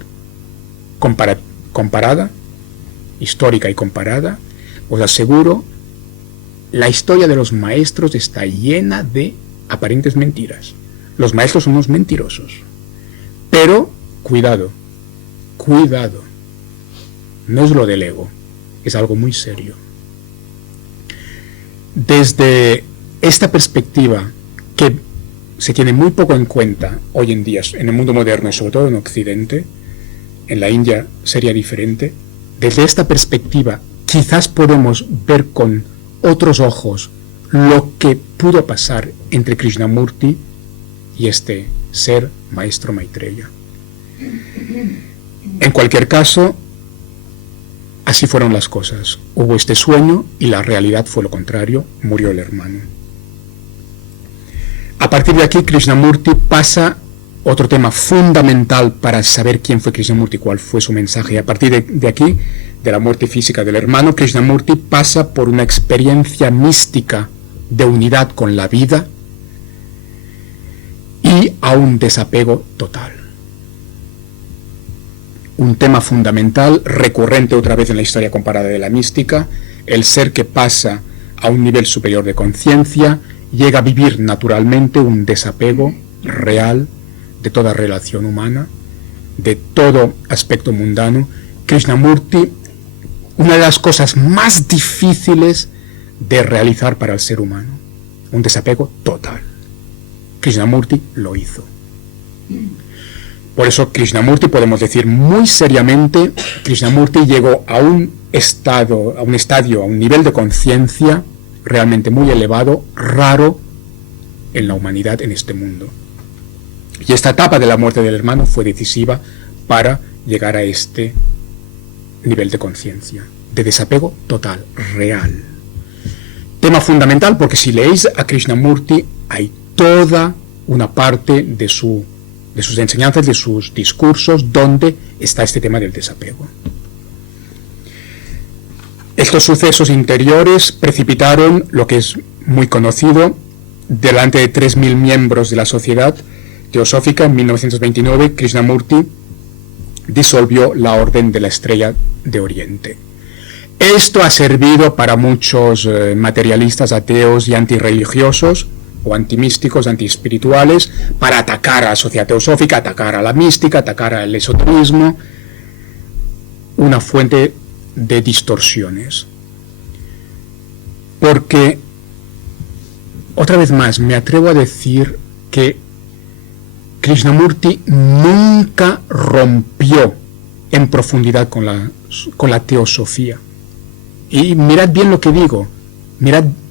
comparada, histórica y comparada, os aseguro, la historia de los maestros está llena de aparentes mentiras. Los maestros son unos mentirosos. Pero, cuidado, no es lo del ego, es algo muy serio. Desde esta perspectiva, que se tiene muy poco en cuenta hoy en día en el mundo moderno y sobre todo en Occidente, en la India sería diferente, desde esta perspectiva quizás podemos ver con otros ojos lo que pudo pasar entre Krishnamurti y este ser maestro Maitreya. En cualquier caso, así fueron las cosas. Hubo este sueño y la realidad fue lo contrario, murió el hermano. A partir de aquí, Krishnamurti pasa otro tema fundamental para saber quién fue Krishnamurti, cuál fue su mensaje. Y a partir de aquí, de la muerte física del hermano, Krishnamurti pasa por una experiencia mística de unidad con la vida y a un desapego total. Un tema fundamental, recurrente otra vez en la historia comparada de la mística, el ser que pasa a un nivel superior de conciencia, llega a vivir naturalmente un desapego real de toda relación humana, de todo aspecto mundano. Krishnamurti, una de las cosas más difíciles de realizar para el ser humano, un desapego total. Krishnamurti lo hizo. Por eso Krishnamurti, podemos decir muy seriamente, Krishnamurti llegó a un estadio, a un nivel de conciencia realmente muy elevado, raro en la humanidad, en este mundo. Y esta etapa de la muerte del hermano fue decisiva para llegar a este nivel de conciencia, de desapego total, real. Tema fundamental, porque si leéis a Krishnamurti hay toda una parte de sus enseñanzas, de sus discursos, donde está este tema del desapego. Estos sucesos interiores precipitaron lo que es muy conocido. Delante de 3.000 miembros de la Sociedad Teosófica, en 1929, Krishnamurti disolvió la Orden de la Estrella de Oriente. Esto ha servido para muchos materialistas, ateos y antirreligiosos o antimísticos, antiespirituales, para atacar a la sociedad teosófica, atacar a la mística, atacar al esoterismo, una fuente de distorsiones. Porque, otra vez más, me atrevo a decir que Krishnamurti nunca rompió en profundidad con la teosofía. Y mirad bien lo que digo,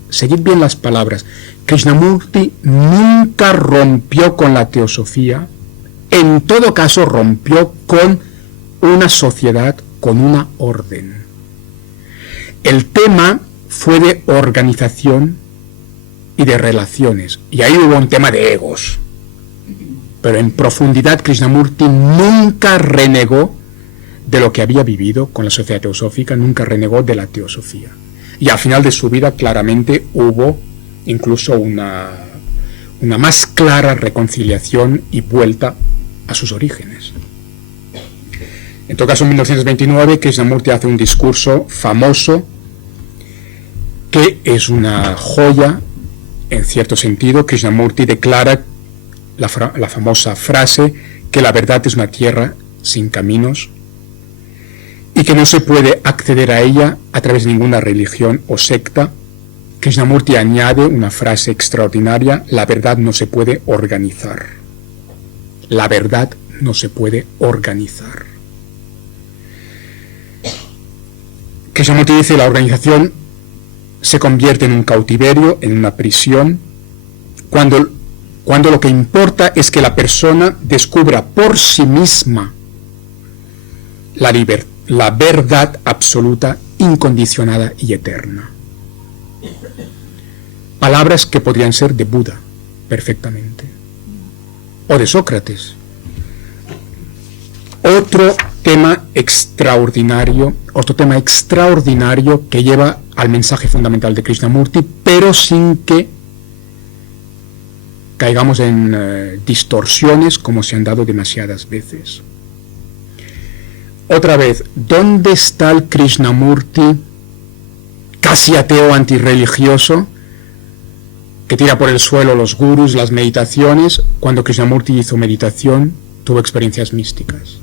seguid bien las palabras. Krishnamurti nunca rompió con la teosofía, en todo caso rompió con una sociedad, con una orden. El tema fue de organización y de relaciones, y ahí hubo un tema de egos. Pero en profundidad Krishnamurti nunca renegó de lo que había vivido con la sociedad teosófica, nunca renegó de la teosofía. Y al final de su vida claramente hubo incluso una más clara reconciliación y vuelta a sus orígenes. En todo caso, en 1929, Krishnamurti hace un discurso famoso que es una joya, en cierto sentido. Krishnamurti declara la famosa frase que la verdad es una tierra sin caminos y que no se puede acceder a ella a través de ninguna religión o secta. Krishnamurti añade una frase extraordinaria: la verdad no se puede organizar. La verdad no se puede organizar. Krishnamurti dice: la organización se convierte en un cautiverio, en una prisión, cuando lo que importa es que la persona descubra por sí misma la verdad absoluta, incondicionada y eterna. Palabras que podrían ser de Buda, perfectamente, o de Sócrates. Otro tema extraordinario que lleva al mensaje fundamental de Krishnamurti, pero sin que caigamos en distorsiones como se han dado demasiadas veces. Otra vez, ¿dónde está el Krishnamurti casi ateo antirreligioso que tira por el suelo los gurús, las meditaciones? Cuando Krishnamurti hizo meditación, tuvo experiencias místicas.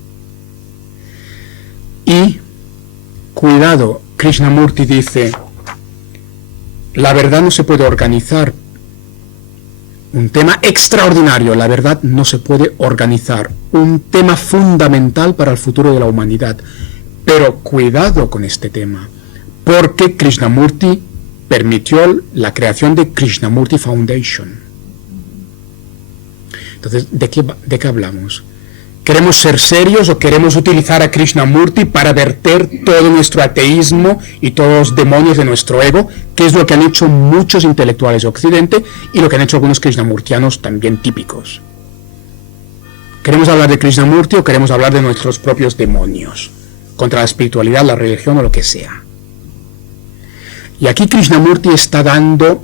Y, cuidado, Krishnamurti dice: la verdad no se puede organizar. Un tema extraordinario, la verdad no se puede organizar. Un tema fundamental para el futuro de la humanidad. Pero cuidado con este tema, porque Krishnamurti permitió la creación de Krishnamurti Foundation. Entonces, ¿de qué hablamos? ¿Queremos ser serios o queremos utilizar a Krishnamurti para verter todo nuestro ateísmo y todos los demonios de nuestro ego, que es lo que han hecho muchos intelectuales de Occidente y lo que han hecho algunos krishnamurtianos también típicos? ¿Queremos hablar de Krishnamurti o queremos hablar de nuestros propios demonios, contra la espiritualidad, la religión o lo que sea? Y aquí Krishnamurti está dando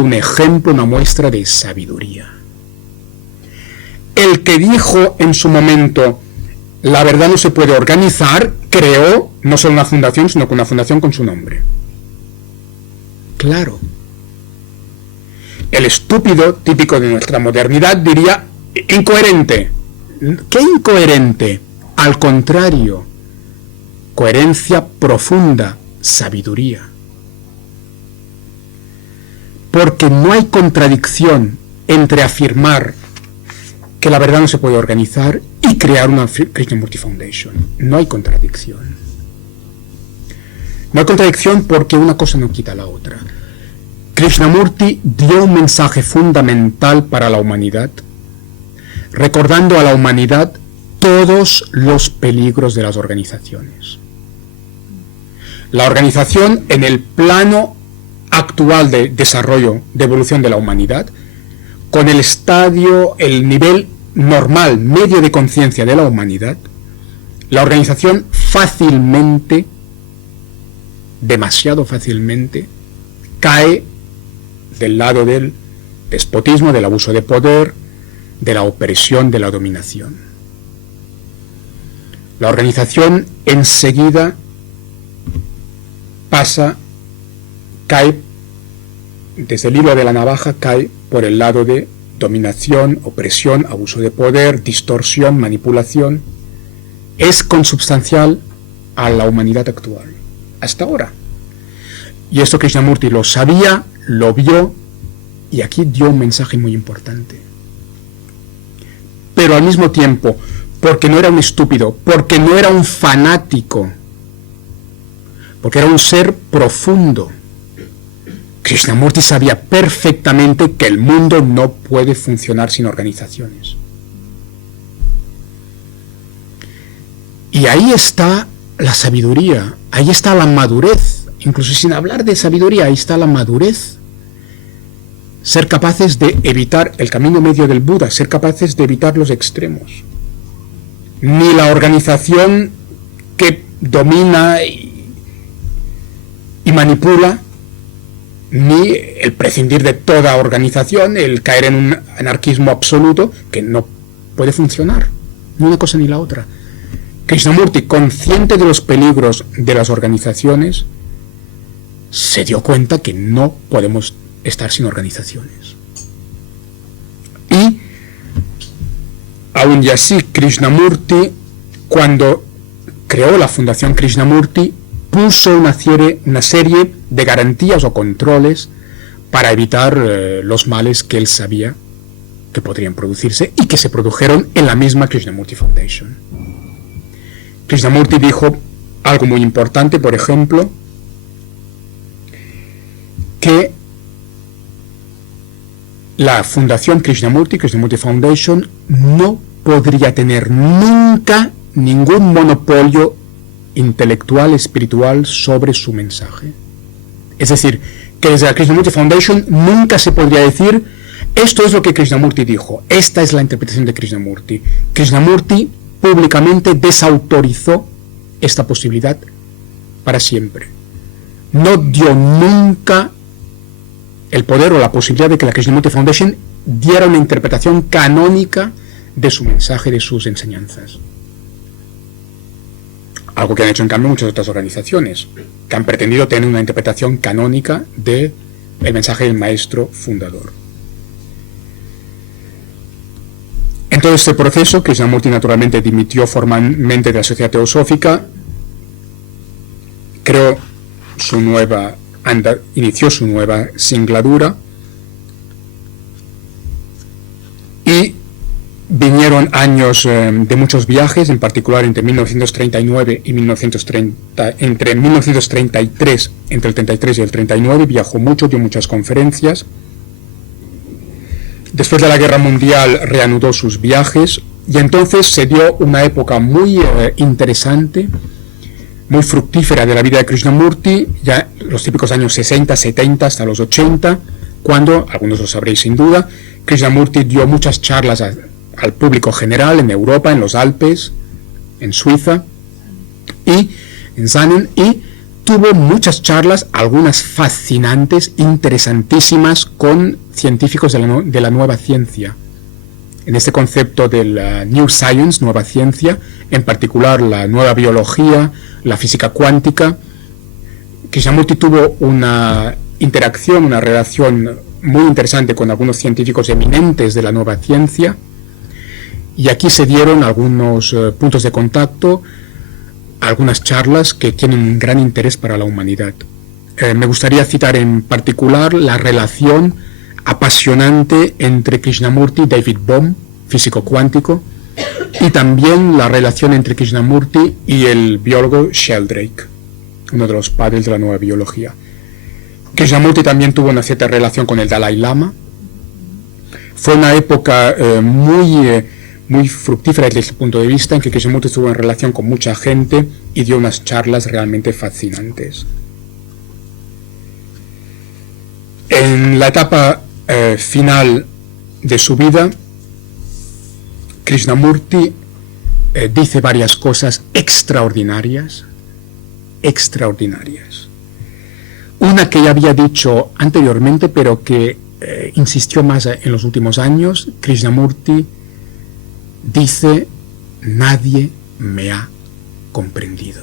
un ejemplo, una muestra de sabiduría. El que dijo en su momento: la verdad no se puede organizar, creó no solo una fundación, sino que una fundación con su nombre. Claro. El estúpido, típico de nuestra modernidad, diría: incoherente. ¿Qué incoherente? Al contrario, coherencia profunda, sabiduría. Porque no hay contradicción entre afirmar que la verdad no se puede organizar y crear una Krishnamurti Foundation. No hay contradicción. No hay contradicción porque una cosa no quita la otra. Krishnamurti dio un mensaje fundamental para la humanidad, recordando a la humanidad todos los peligros de las organizaciones. La organización, en el plano actual de desarrollo, de evolución de la humanidad, con el nivel normal, medio de conciencia de la humanidad, la organización fácilmente, demasiado fácilmente, cae del lado del despotismo, del abuso de poder, de la opresión, de la dominación. La organización enseguida cae desde el hilo de la navaja, cae por el lado de dominación, opresión, abuso de poder, distorsión, manipulación. Es consubstancial a la humanidad actual, hasta ahora. Y esto Krishnamurti lo sabía, lo vio, y aquí dio un mensaje muy importante. Pero al mismo tiempo, porque no era un estúpido, porque no era un fanático, porque era un ser profundo, Krishnamurti sabía perfectamente que el mundo no puede funcionar sin organizaciones. Y ahí está la sabiduría, ahí está la madurez, incluso sin hablar de sabiduría, ahí está la madurez. Ser capaces de evitar el camino medio del Buda, ser capaces de evitar los extremos. Ni la organización que domina y manipula, ni el prescindir de toda organización, el caer en un anarquismo absoluto que no puede funcionar, ni una cosa ni la otra. Krishnamurti, consciente de los peligros de las organizaciones, se dio cuenta que no podemos estar sin organizaciones. Y aún y así, Krishnamurti, cuando creó la Fundación Krishnamurti, puso una serie de garantías o controles para evitar los males que él sabía que podrían producirse y que se produjeron en la misma Krishnamurti Foundation. Krishnamurti dijo algo muy importante, por ejemplo, que la Fundación Krishnamurti, Krishnamurti Foundation, no podría tener nunca ningún monopolio intelectual, espiritual sobre su mensaje. Es decir, que desde la Krishnamurti Foundation nunca se podría decir esto es lo que Krishnamurti dijo, esta es la interpretación de Krishnamurti. Krishnamurti públicamente desautorizó esta posibilidad para siempre. No dio nunca el poder o la posibilidad de que la Krishnamurti Foundation diera una interpretación canónica de su mensaje, de sus enseñanzas. Algo que han hecho en cambio muchas otras organizaciones, que han pretendido tener una interpretación canónica del mensaje del maestro fundador. En todo este proceso, Krishnamurti naturalmente dimitió formalmente de la Sociedad Teosófica, inició su nueva singladura, y vinieron años de muchos viajes, en particular entre 1939 y 1930, entre 1933, entre el 33 y el 39, viajó mucho, dio muchas conferencias. Después de la Guerra Mundial reanudó sus viajes y entonces se dio una época muy interesante, muy fructífera de la vida de Krishnamurti, ya los típicos años 60, 70 hasta los 80, cuando, algunos lo sabréis sin duda, Krishnamurti dio muchas charlas al público general en Europa, en los Alpes, en Suiza y en Sanen, y tuvo muchas charlas, algunas fascinantes, interesantísimas, con científicos de la nueva ciencia. En este concepto de la New Science, nueva ciencia, en particular la nueva biología, la física cuántica, Krishnamurti tuvo una interacción, una relación muy interesante con algunos científicos eminentes de la nueva ciencia, y aquí se dieron algunos puntos de contacto, algunas charlas que tienen un gran interés para la humanidad. Me gustaría citar en particular la relación apasionante entre Krishnamurti y David Bohm, físico cuántico, y también la relación entre Krishnamurti y el biólogo Sheldrake, uno de los padres de la nueva biología. Krishnamurti también tuvo una cierta relación con el Dalai Lama. Fue una época muy fructífera desde este punto de vista, en que Krishnamurti estuvo en relación con mucha gente y dio unas charlas realmente fascinantes. En la etapa final de su vida, Krishnamurti dice varias cosas extraordinarias. Una que ya había dicho anteriormente, pero que insistió más en los últimos años. Krishnamurti dice: nadie me ha comprendido.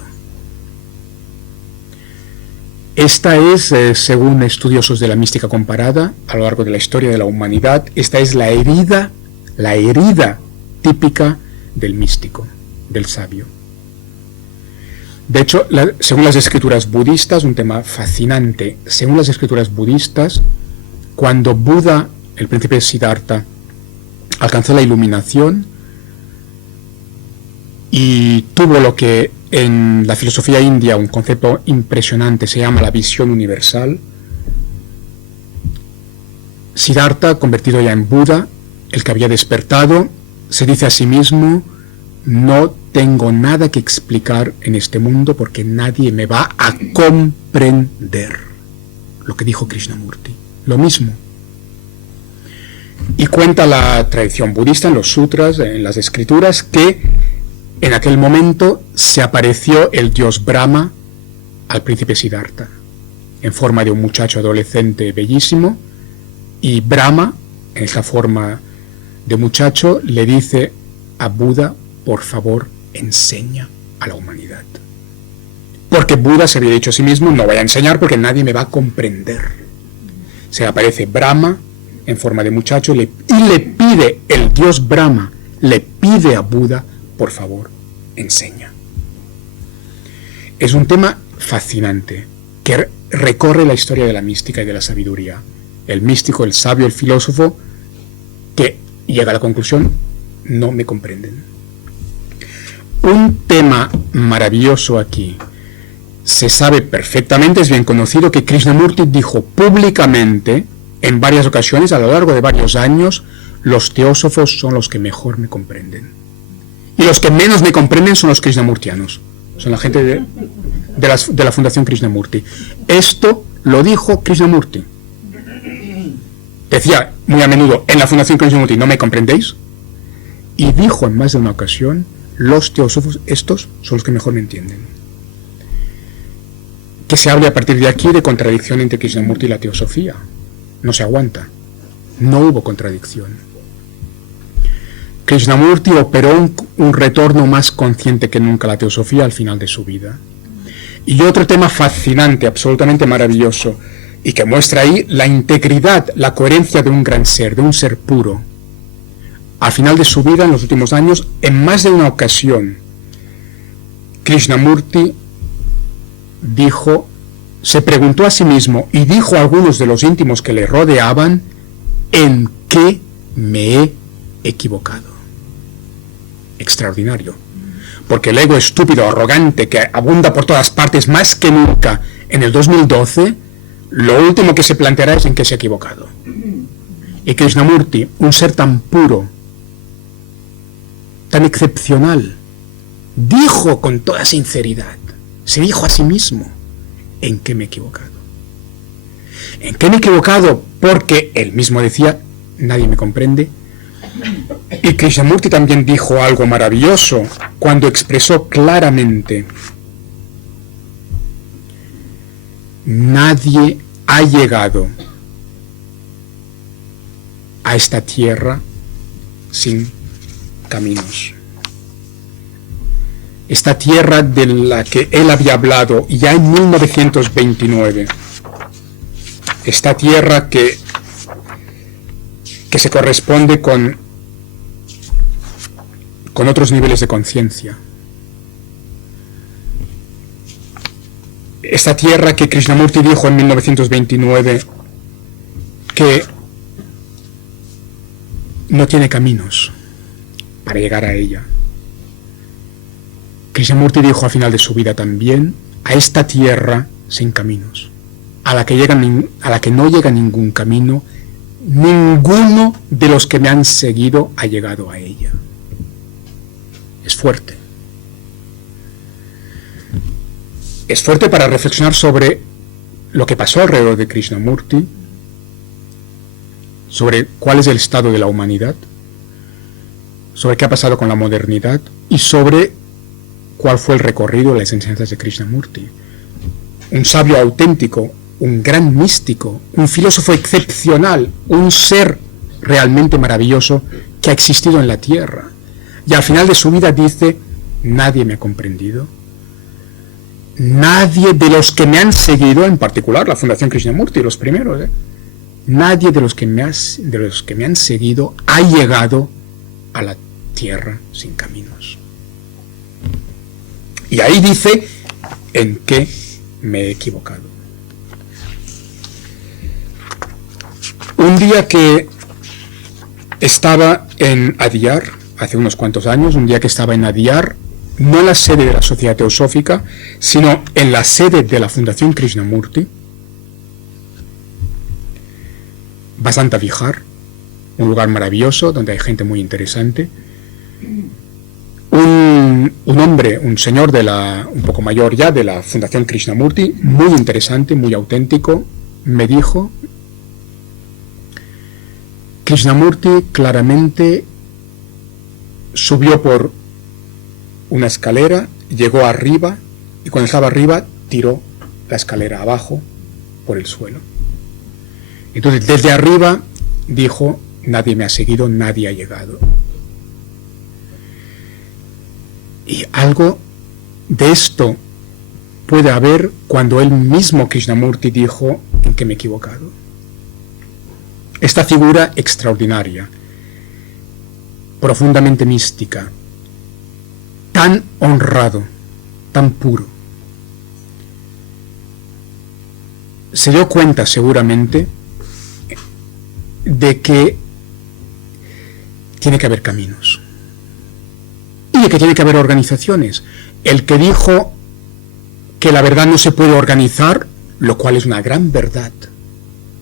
Esta es, según estudiosos de la mística comparada, a lo largo de la historia de la humanidad, esta es la herida típica del místico, del sabio. De hecho, según las escrituras budistas, un tema fascinante, según las escrituras budistas, cuando Buda, el príncipe Siddhartha, alcanzó la iluminación y tuvo lo que en la filosofía india un concepto impresionante se llama la visión universal, Siddhartha, convertido ya en Buda, el que había despertado, se dice a sí mismo: no tengo nada que explicar en este mundo porque nadie me va a comprender. Lo que dijo Krishnamurti, lo mismo. Y cuenta la tradición budista en los sutras, en las escrituras, que en aquel momento se apareció el dios Brahma al príncipe Siddhartha, en forma de un muchacho adolescente bellísimo, y Brahma, en esa forma de muchacho, le dice a Buda: por favor, enseña a la humanidad. Porque Buda se había dicho a sí mismo: no voy a enseñar porque nadie me va a comprender. Se aparece Brahma en forma de muchacho y le pide, el dios Brahma le pide a Buda: por favor, enseña. Es un tema fascinante que recorre la historia de la mística y de la sabiduría. El místico, el sabio, el filósofo, que llega a la conclusión: no me comprenden. Un tema maravilloso aquí. Se sabe perfectamente, es bien conocido, que Krishnamurti dijo públicamente en varias ocasiones a lo largo de varios años: los teósofos son los que mejor me comprenden. Y los que menos me comprenden son los krishnamurtianos. Son la gente de la Fundación Krishnamurti. Esto lo dijo Krishnamurti. Decía muy a menudo en la Fundación Krishnamurti: ¿no me comprendéis? Y dijo en más de una ocasión: los teósofos, estos son los que mejor me entienden. Que se hable a partir de aquí de contradicción entre Krishnamurti y la teosofía. No se aguanta. No hubo contradicción. Krishnamurti operó un retorno más consciente que nunca a la teosofía al final de su vida. Y otro tema fascinante, absolutamente maravilloso, y que muestra ahí la integridad, la coherencia de un gran ser, de un ser puro. Al final de su vida, en los últimos años, en más de una ocasión, Krishnamurti se preguntó a sí mismo y dijo a algunos de los íntimos que le rodeaban: ¿en qué me he equivocado? Extraordinario. Porque el ego estúpido, arrogante, que abunda por todas partes más que nunca en el 2012, lo último que se planteará es en qué se ha equivocado. Y Krishnamurti, un ser tan puro, tan excepcional, dijo con toda sinceridad, se dijo a sí mismo: ¿en qué me he equivocado? ¿En qué me he equivocado? Porque él mismo decía: nadie me comprende. Y Krishnamurti también dijo algo maravilloso cuando expresó claramente: nadie ha llegado a esta tierra sin caminos. Esta tierra de la que él había hablado ya en 1929, esta tierra que se corresponde con otros niveles de conciencia. Esta tierra que Krishnamurti dijo en 1929 que no tiene caminos para llegar a ella. Krishnamurti dijo al final de su vida también: a esta tierra sin caminos, a la que no llega ningún camino, ninguno de los que me han seguido ha llegado a ella. Es fuerte. Es fuerte para reflexionar sobre lo que pasó alrededor de Krishnamurti, sobre cuál es el estado de la humanidad, sobre qué ha pasado con la modernidad y sobre cuál fue el recorrido de las enseñanzas de Krishnamurti. Un sabio auténtico, un gran místico, un filósofo excepcional, un ser realmente maravilloso que ha existido en la tierra. Y al final de su vida dice: nadie me ha comprendido. nadie de los que me han seguido, en particular la Fundación Krishnamurti, los primeros, nadie de los que me han seguido ha llegado a la tierra sin caminos. Y ahí dice en qué me he equivocado. Un día que estaba en Adyar, hace unos cuantos años, un día que estaba en Adyar, no en la sede de la Sociedad Teosófica, sino en la sede de la Fundación Krishnamurti, Basanta Vihar, un lugar maravilloso donde hay gente muy interesante. Un hombre, un señor un poco mayor ya, de la Fundación Krishnamurti, muy interesante, muy auténtico, me dijo: Krishnamurti claramente subió por una escalera, llegó arriba, y cuando estaba arriba tiró la escalera abajo por el suelo. Entonces, desde arriba dijo: nadie me ha seguido, nadie ha llegado. Y algo de esto puede haber cuando él mismo, Krishnamurti, dijo en que me he equivocado. Esta figura extraordinaria, profundamente mística, tan honrado, tan puro, se dio cuenta seguramente de que tiene que haber caminos y de que tiene que haber organizaciones. El que dijo que la verdad no se puede organizar, lo cual es una gran verdad,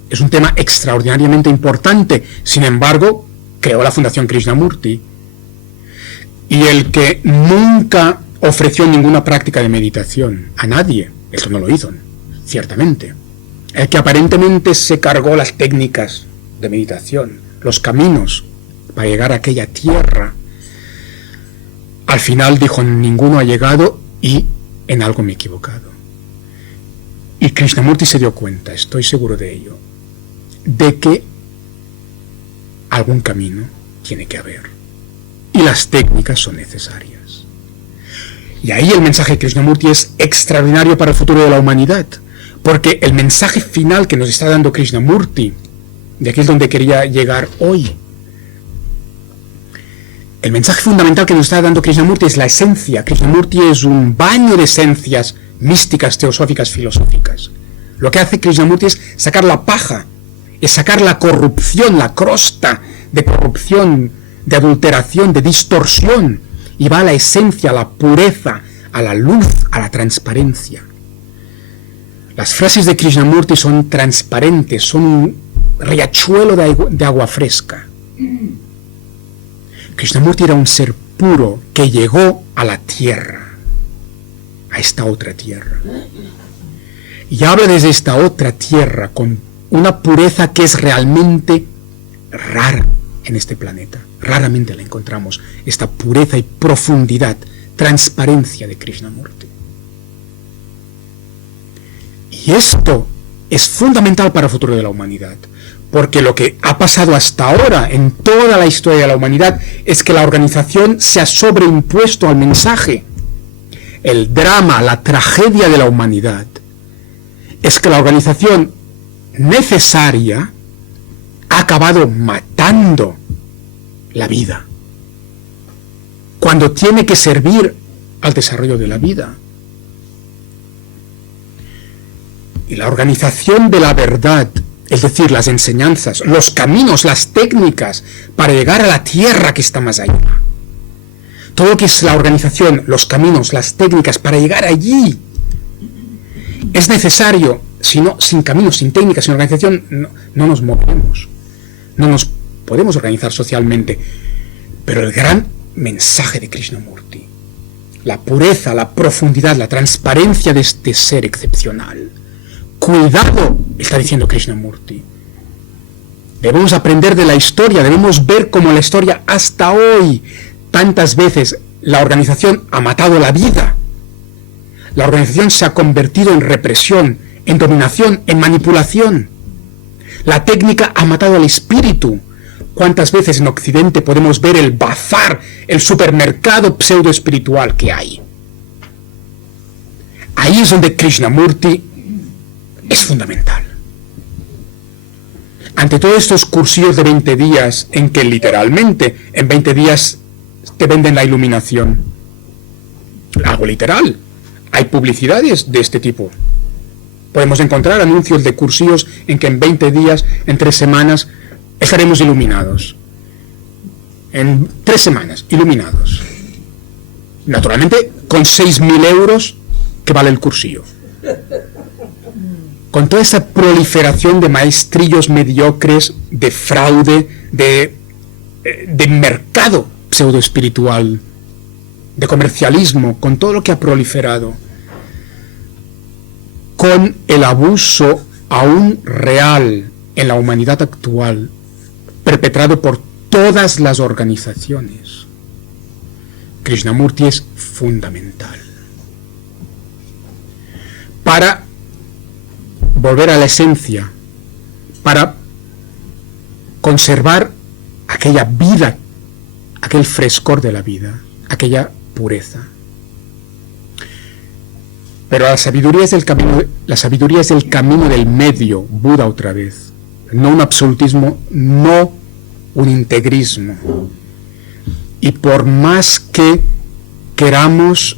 es un tema extraordinariamente importante, sin embargo, creó la Fundación Krishnamurti. Y el que nunca ofreció ninguna práctica de meditación a nadie, esto no lo hizo, ciertamente. El que aparentemente se cargó las técnicas de meditación, los caminos para llegar a aquella tierra, al final dijo: ninguno ha llegado y en algo me he equivocado. Y Krishnamurti se dio cuenta, estoy seguro de ello, de que algún camino tiene que haber y las técnicas son necesarias. Y ahí el mensaje de Krishnamurti es extraordinario para el futuro de la humanidad, porque el mensaje final que nos está dando Krishnamurti, de aquí es donde quería llegar hoy, el mensaje fundamental que nos está dando Krishnamurti es la esencia. Krishnamurti es un baño de esencias místicas, teosóficas, filosóficas. Lo que hace Krishnamurti es sacar la paja, es sacar la corrupción, la crosta de corrupción, de adulteración, de distorsión, y va a la esencia, a la pureza, a la luz, a la transparencia. Las frases de Krishnamurti son transparentes, son un riachuelo de agua fresca. Krishnamurti era un ser puro que llegó a la tierra, a esta otra tierra. Y habla desde esta otra tierra con una pureza que es realmente rara en este planeta. Raramente la encontramos, esta pureza y profundidad, transparencia de Krishnamurti. Y esto es fundamental para el futuro de la humanidad, porque lo que ha pasado hasta ahora en toda la historia de la humanidad es que la organización se ha sobreimpuesto al mensaje. El drama, la tragedia de la humanidad es que la organización necesaria ha acabado matando la vida, cuando tiene que servir al desarrollo de la vida. Y la organización de la verdad, es decir, las enseñanzas, los caminos, las técnicas para llegar a la tierra que está más allá, todo lo que es la organización, los caminos, las técnicas para llegar allí, es necesario. Si no, sin caminos, sin técnicas, sin organización, no nos movemos, no nos podemos organizar socialmente. Pero el gran mensaje de Krishnamurti, la pureza, la profundidad, la transparencia de este ser excepcional, cuidado, está diciendo Krishnamurti. Debemos aprender de la historia, debemos ver cómo la historia hasta hoy, tantas veces la organización ha matado la vida. La organización se ha convertido en represión, en dominación, en manipulación. La técnica ha matado al espíritu. ¿Cuántas veces en Occidente podemos ver el bazar, el supermercado pseudo espiritual que hay? ahí es donde Krishnamurti es fundamental. Ante todos estos cursillos de 20 días en que literalmente en 20 días te venden la iluminación, algo literal, hay publicidades de este tipo. Podemos encontrar anuncios de cursillos en que en 20 días, en 3 semanas, estaremos iluminados. En 3 semanas, iluminados. Naturalmente, con 6.000 euros que vale el cursillo. Con toda esa proliferación de maestrillos mediocres, de fraude, de mercado pseudoespiritual, de comercialismo, con todo lo que ha proliferado, con el abuso aún real en la humanidad actual, perpetrado por todas las organizaciones, Krishnamurti es fundamental para volver a la esencia, para conservar aquella vida, aquel frescor de la vida, aquella pureza. Pero la sabiduría es el camino del medio, Buda otra vez, no un absolutismo, no un integrismo. Y por más que queramos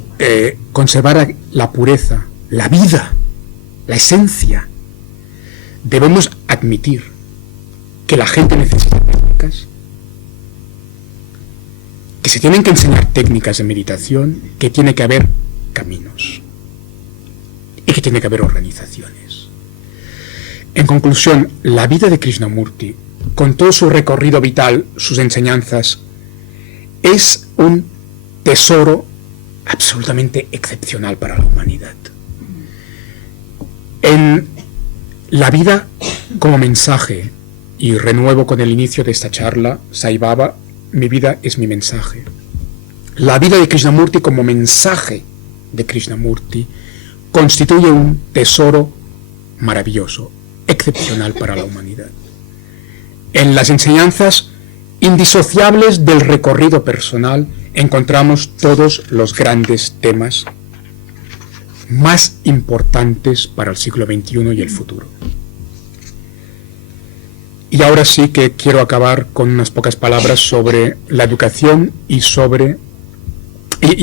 conservar la pureza, la vida, la esencia, debemos admitir que la gente necesita técnicas, que se tienen que enseñar técnicas de meditación, que tiene que haber caminos y que tiene que haber organizaciones. En conclusión, la vida de Krishnamurti, con todo su recorrido vital, sus enseñanzas, es un tesoro absolutamente excepcional para la humanidad. En la vida como mensaje, y renuevo con el inicio de esta charla, Sai Baba, mi vida es mi mensaje. La vida de Krishnamurti como mensaje de Krishnamurti constituye un tesoro maravilloso, excepcional para la humanidad. En las enseñanzas indisociables del recorrido personal encontramos todos los grandes temas más importantes para el siglo XXI y el futuro. Y ahora sí que quiero acabar con unas pocas palabras sobre la educación y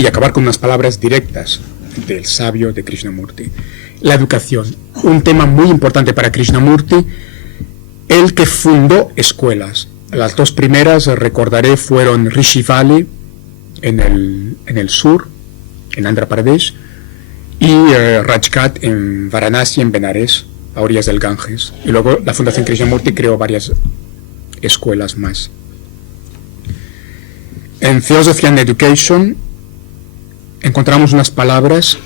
acabar con unas palabras directas del sabio de Krishnamurti. La educación, un tema muy importante para Krishnamurti, el que fundó escuelas. Las 2 primeras, recordaré, fueron Rishi Valley en el sur, en Andhra Pradesh, y Rajghat en Varanasi, en Benares, a orillas del Ganges. Y luego la Fundación Krishnamurti creó varias escuelas más. En Theosophy and Education encontramos unas palabras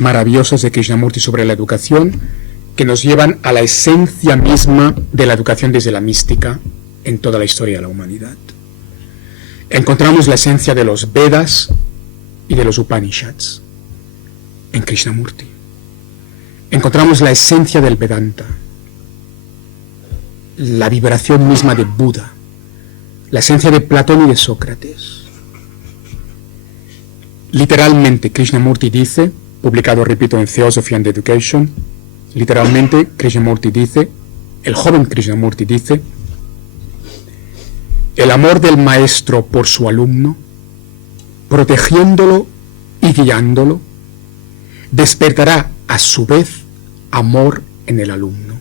maravillosas de Krishnamurti sobre la educación que nos llevan a la esencia misma de la educación desde la mística en toda la historia de la humanidad. Encontramos la esencia de los Vedas y de los Upanishads en Krishnamurti. Encontramos la esencia del Vedanta, la vibración misma de Buda, la esencia de Platón y de Sócrates. Literalmente, Krishnamurti dice, publicado, repito, en Theosophy and Education, literalmente, Krishnamurti dice, el joven Krishnamurti dice, el amor del maestro por su alumno, protegiéndolo y guiándolo, despertará a su vez amor en el alumno.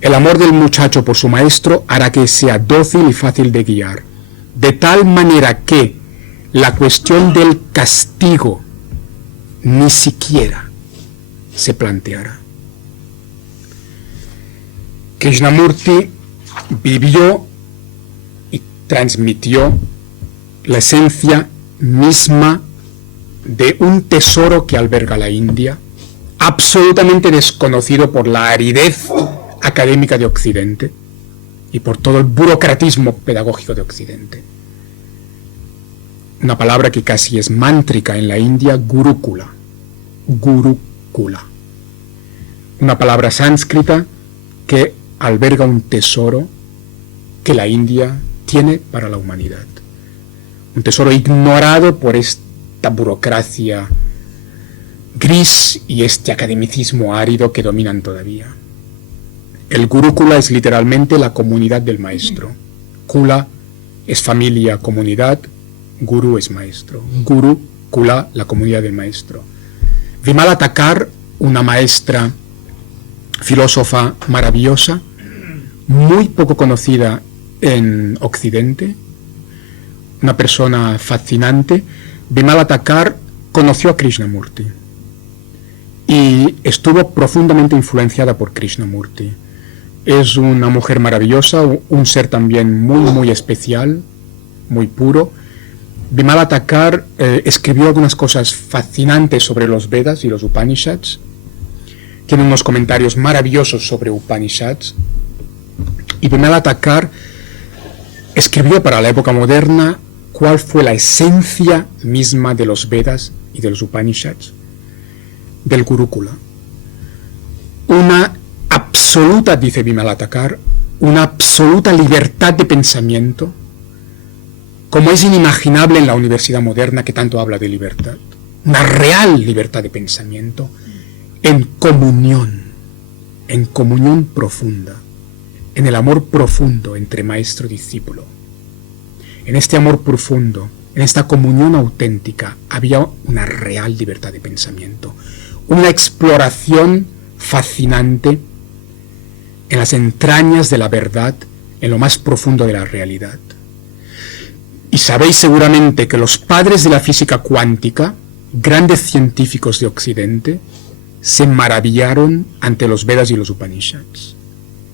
El amor del muchacho por su maestro hará que sea dócil y fácil de guiar, de tal manera que la cuestión del castigo ni siquiera se planteará. Krishnamurti vivió y transmitió la esencia misma de un tesoro que alberga la India, absolutamente desconocido por la aridez académica de Occidente y por todo el burocratismo pedagógico de Occidente. Una palabra que casi es mántrica en la India, Gurukula. Gurukula. Una palabra sánscrita que alberga un tesoro que la India tiene para la humanidad. Un tesoro ignorado por esta burocracia gris y este academicismo árido que dominan todavía. El Gurukula es literalmente la comunidad del maestro. Kula es familia, comunidad. Guru es maestro. Guru, Kula, la comunidad del maestro. Vimala Thakar, una maestra filósofa maravillosa, muy poco conocida en Occidente, una persona fascinante. Vimala Thakar conoció a Krishnamurti y estuvo profundamente influenciada por Krishnamurti. Es una mujer maravillosa, un ser también muy especial, muy puro. Vimala Thakar escribió algunas cosas fascinantes sobre los Vedas y los Upanishads. Tiene unos comentarios maravillosos sobre Upanishads. Y Vimala Thakar escribió para la época moderna cuál fue la esencia misma de los Vedas y de los Upanishads, del Gurukula. Una absoluta, dice Vimala Thakar, una absoluta libertad de pensamiento, como es inimaginable en la universidad moderna que tanto habla de libertad. Una real libertad de pensamiento en comunión profunda, en el amor profundo entre maestro y discípulo. En este amor profundo, en esta comunión auténtica, había una real libertad de pensamiento, una exploración fascinante en las entrañas de la verdad, en lo más profundo de la realidad. Y sabéis seguramente que los padres de la física cuántica, grandes científicos de Occidente, se maravillaron ante los Vedas y los Upanishads.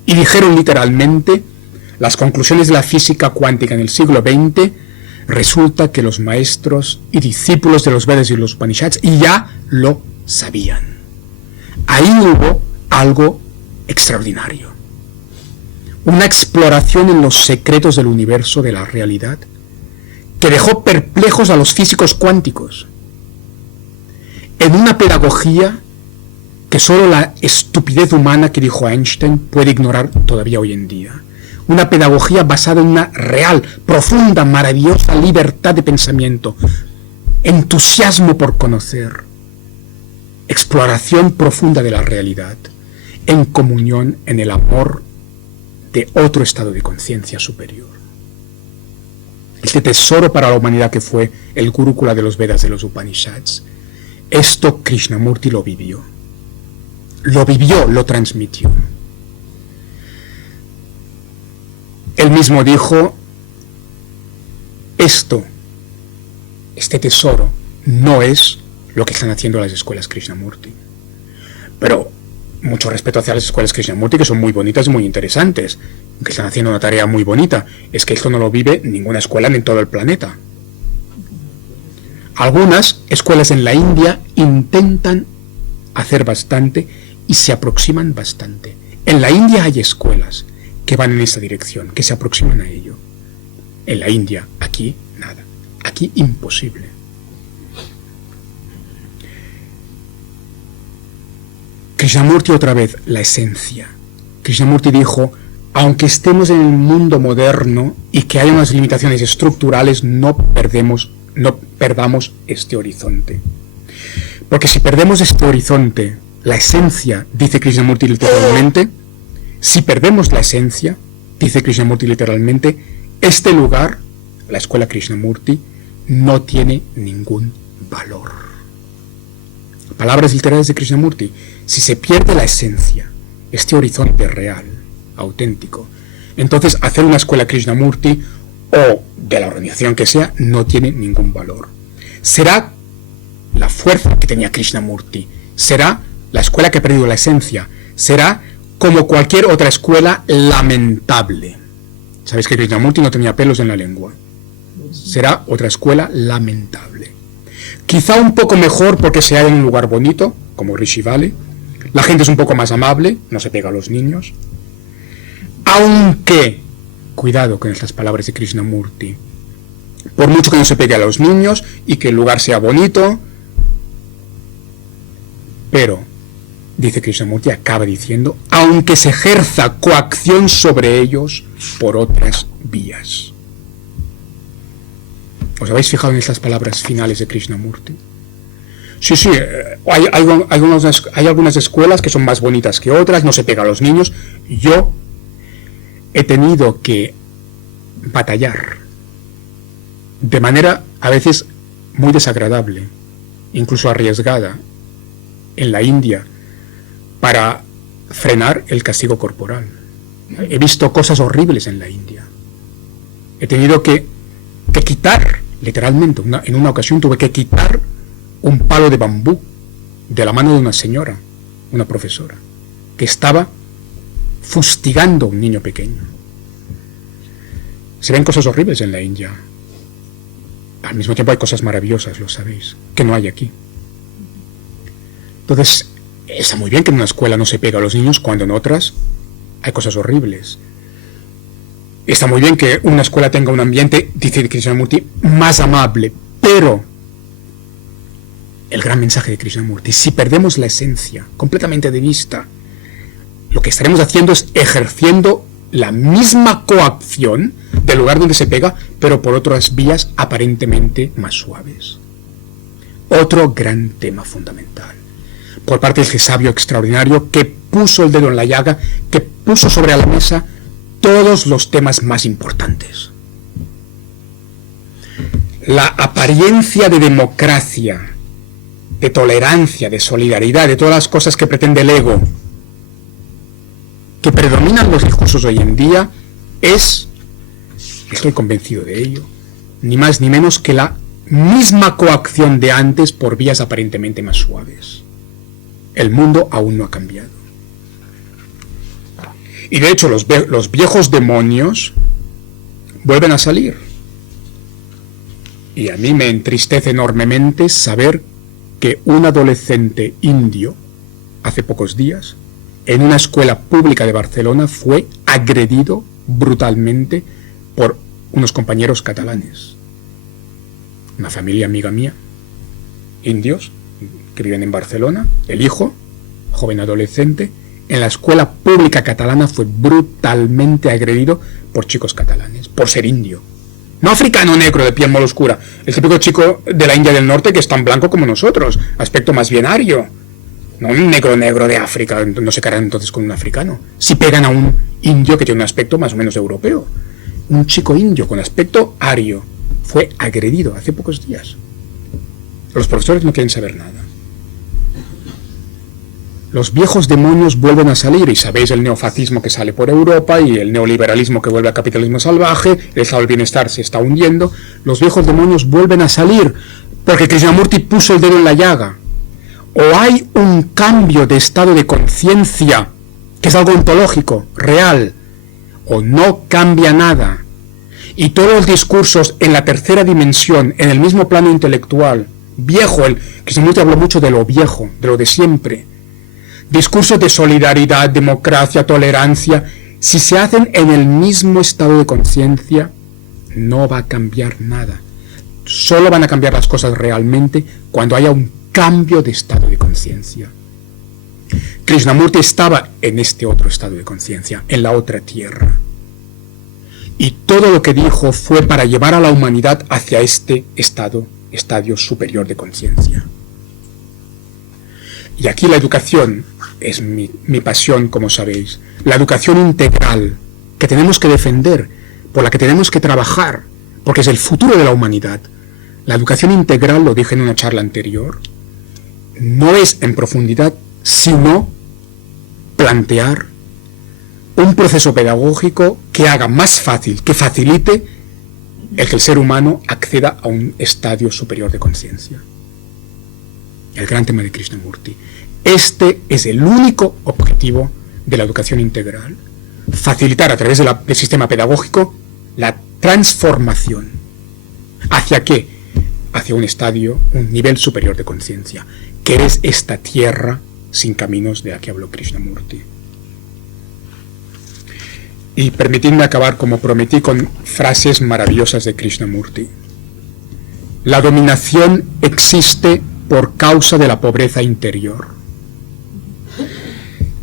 Y dijeron literalmente, las conclusiones de la física cuántica en el siglo XX, resulta que los maestros y discípulos de los Vedas y los Upanishads ya lo sabían. Ahí hubo algo extraordinario. Una exploración en los secretos del universo, de la realidad, que dejó perplejos a los físicos cuánticos. En una pedagogía que solo la estupidez humana, que dijo Einstein, puede ignorar todavía hoy en día. Una pedagogía basada en una real, profunda, maravillosa libertad de pensamiento, entusiasmo por conocer, exploración profunda de la realidad, en comunión en el amor de otro estado de conciencia superior. Este tesoro para la humanidad que fue el Gurukula de los Vedas, de los Upanishads. Esto Krishnamurti lo vivió, lo transmitió. Él mismo dijo, este tesoro no es lo que están haciendo las escuelas Krishnamurti. Pero mucho respeto hacia las escuelas Krishnamurti, que son muy bonitas y muy interesantes, que están haciendo una tarea muy bonita. Es que esto no lo vive ninguna escuela en todo el planeta. Algunas escuelas en la India intentan hacer bastante y se aproximan bastante. En la India hay escuelas que van en esa dirección, que se aproximan a ello. En la India, aquí, nada. Aquí, imposible. Krishnamurti otra vez, la esencia. Krishnamurti dijo, aunque estemos en el mundo moderno y que haya unas limitaciones estructurales, no perdamos este horizonte. Porque si perdemos este horizonte, la esencia, dice Krishnamurti literalmente, si perdemos la esencia, dice Krishnamurti literalmente, este lugar, la escuela Krishnamurti, no tiene ningún valor. Palabras literales de Krishnamurti. Si se pierde la esencia, este horizonte real, auténtico, entonces hacer una escuela Krishnamurti o de la organización que sea no tiene ningún valor. Será la fuerza que tenía Krishnamurti, será la escuela que ha perdido la esencia, será como cualquier otra escuela lamentable. ¿Sabéis que Krishnamurti no tenía pelos en la lengua? Será otra escuela lamentable. Quizá un poco mejor porque se halla en un lugar bonito, como Rishi Valley. La gente es un poco más amable, no se pega a los niños. Aunque, cuidado con estas palabras de Krishnamurti, por mucho que no se pegue a los niños y que el lugar sea bonito, pero, dice Krishnamurti, acaba diciendo, aunque se ejerza coacción sobre ellos por otras vías. ¿Os habéis fijado en estas palabras finales de Krishnamurti? Sí, sí, hay algunas escuelas que son más bonitas que otras, no se pega a los niños. Yo he tenido que batallar de manera a veces muy desagradable, incluso arriesgada, en la India, para frenar el castigo corporal. He visto cosas horribles en la India. He tenido que quitar, literalmente, en una ocasión tuve que quitar un palo de bambú de la mano de una señora, una profesora, que estaba fustigando a un niño pequeño. Se ven cosas horribles en la India. Al mismo tiempo hay cosas maravillosas, lo sabéis, que no hay aquí. Entonces, está muy bien que en una escuela no se pega a los niños cuando en otras hay cosas horribles. Está muy bien que una escuela tenga un ambiente, dice Krishnamurti, más amable, pero el gran mensaje de Krishnamurti, si perdemos la esencia completamente de vista, lo que estaremos haciendo es ejerciendo la misma coacción del lugar donde se pega, pero por otras vías aparentemente más suaves. Otro gran tema fundamental, por parte de ese sabio extraordinario que puso el dedo en la llaga, que puso sobre la mesa todos los temas más importantes. La apariencia de democracia, de tolerancia, de solidaridad, de todas las cosas que pretende el ego, que predominan los discursos hoy en día, es, estoy convencido de ello, ni más ni menos que la misma coacción de antes por vías aparentemente más suaves. El mundo aún no ha cambiado. Y de hecho los viejos demonios vuelven a salir. Y a mí me entristece enormemente saber que un adolescente indio, hace pocos días, en una escuela pública de Barcelona, fue agredido brutalmente por unos compañeros catalanes. Una familia amiga mía, indios, que viven en Barcelona, el hijo, joven adolescente, en la escuela pública catalana fue brutalmente agredido por chicos catalanes, por ser indio. No africano negro de piel muy oscura, el típico chico de la India del Norte que es tan blanco como nosotros, aspecto más bien ario. No un negro de África, no se quedarán entonces con un africano. Si pegan a un indio que tiene un aspecto más o menos europeo. Un chico indio con aspecto ario fue agredido hace pocos días. Los profesores no quieren saber nada. Los viejos demonios vuelven a salir, y sabéis el neofascismo que sale por Europa y el neoliberalismo que vuelve al capitalismo salvaje, el estado del bienestar se está hundiendo. Los viejos demonios vuelven a salir porque Krishnamurti puso el dedo en la llaga. O hay un cambio de estado de conciencia, que es algo ontológico, real, o no cambia nada. Y todos los discursos en la tercera dimensión, en el mismo plano intelectual, viejo, Krishnamurti habló mucho de lo viejo, de lo de siempre. Discursos de solidaridad, democracia, tolerancia, si se hacen en el mismo estado de conciencia, no va a cambiar nada. Solo van a cambiar las cosas realmente cuando haya un cambio de estado de conciencia. Krishnamurti estaba en este otro estado de conciencia, en la otra tierra. Y todo lo que dijo fue para llevar a la humanidad hacia este estadio superior de conciencia. Y aquí la educación es mi pasión, como sabéis. La educación integral que tenemos que defender, por la que tenemos que trabajar, porque es el futuro de la humanidad. La educación integral, lo dije en una charla anterior, no es en profundidad, sino plantear un proceso pedagógico que haga más fácil, que facilite el que el ser humano acceda a un estadio superior de conciencia. El gran tema de Krishnamurti. Este es el único objetivo de la educación integral. Facilitar a través del sistema pedagógico la transformación. ¿Hacia qué? Hacia un estadio, un nivel superior de conciencia, que es esta tierra sin caminos de la que habló Krishnamurti. Y permitidme acabar, como prometí, con frases maravillosas de Krishnamurti. La dominación existe por causa de la pobreza interior.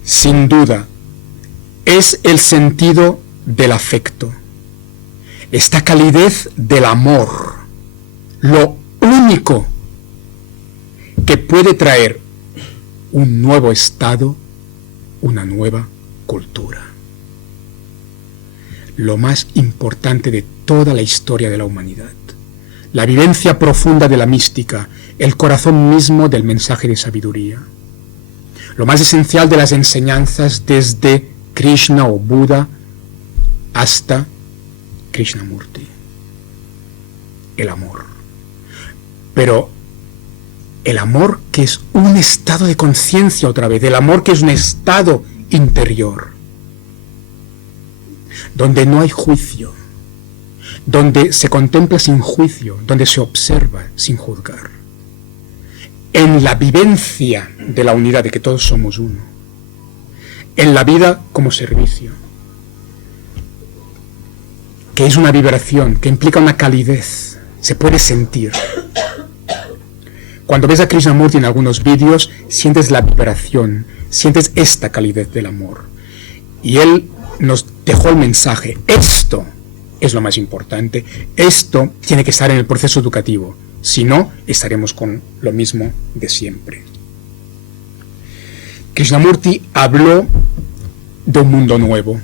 Sin duda, es el sentido del afecto, esta calidez del amor, lo único que puede traer un nuevo estado, una nueva cultura. Lo más importante de toda la historia de la humanidad, la vivencia profunda de la mística, el corazón mismo del mensaje de sabiduría, lo más esencial de las enseñanzas desde Krishna o Buda hasta Krishnamurti, el amor. Pero el amor que es un estado de conciencia otra vez, el amor que es un estado interior, donde no hay juicio, donde se contempla sin juicio, donde se observa sin juzgar. En la vivencia de la unidad, de que todos somos uno. En la vida como servicio, que es una vibración, que implica una calidez, se puede sentir. Cuando ves a Krishnamurti en algunos vídeos, sientes la vibración, sientes esta calidez del amor. Y él nos dejó el mensaje, esto es lo más importante, esto tiene que estar en el proceso educativo, si no, estaremos con lo mismo de siempre. Krishnamurti habló de un mundo nuevo,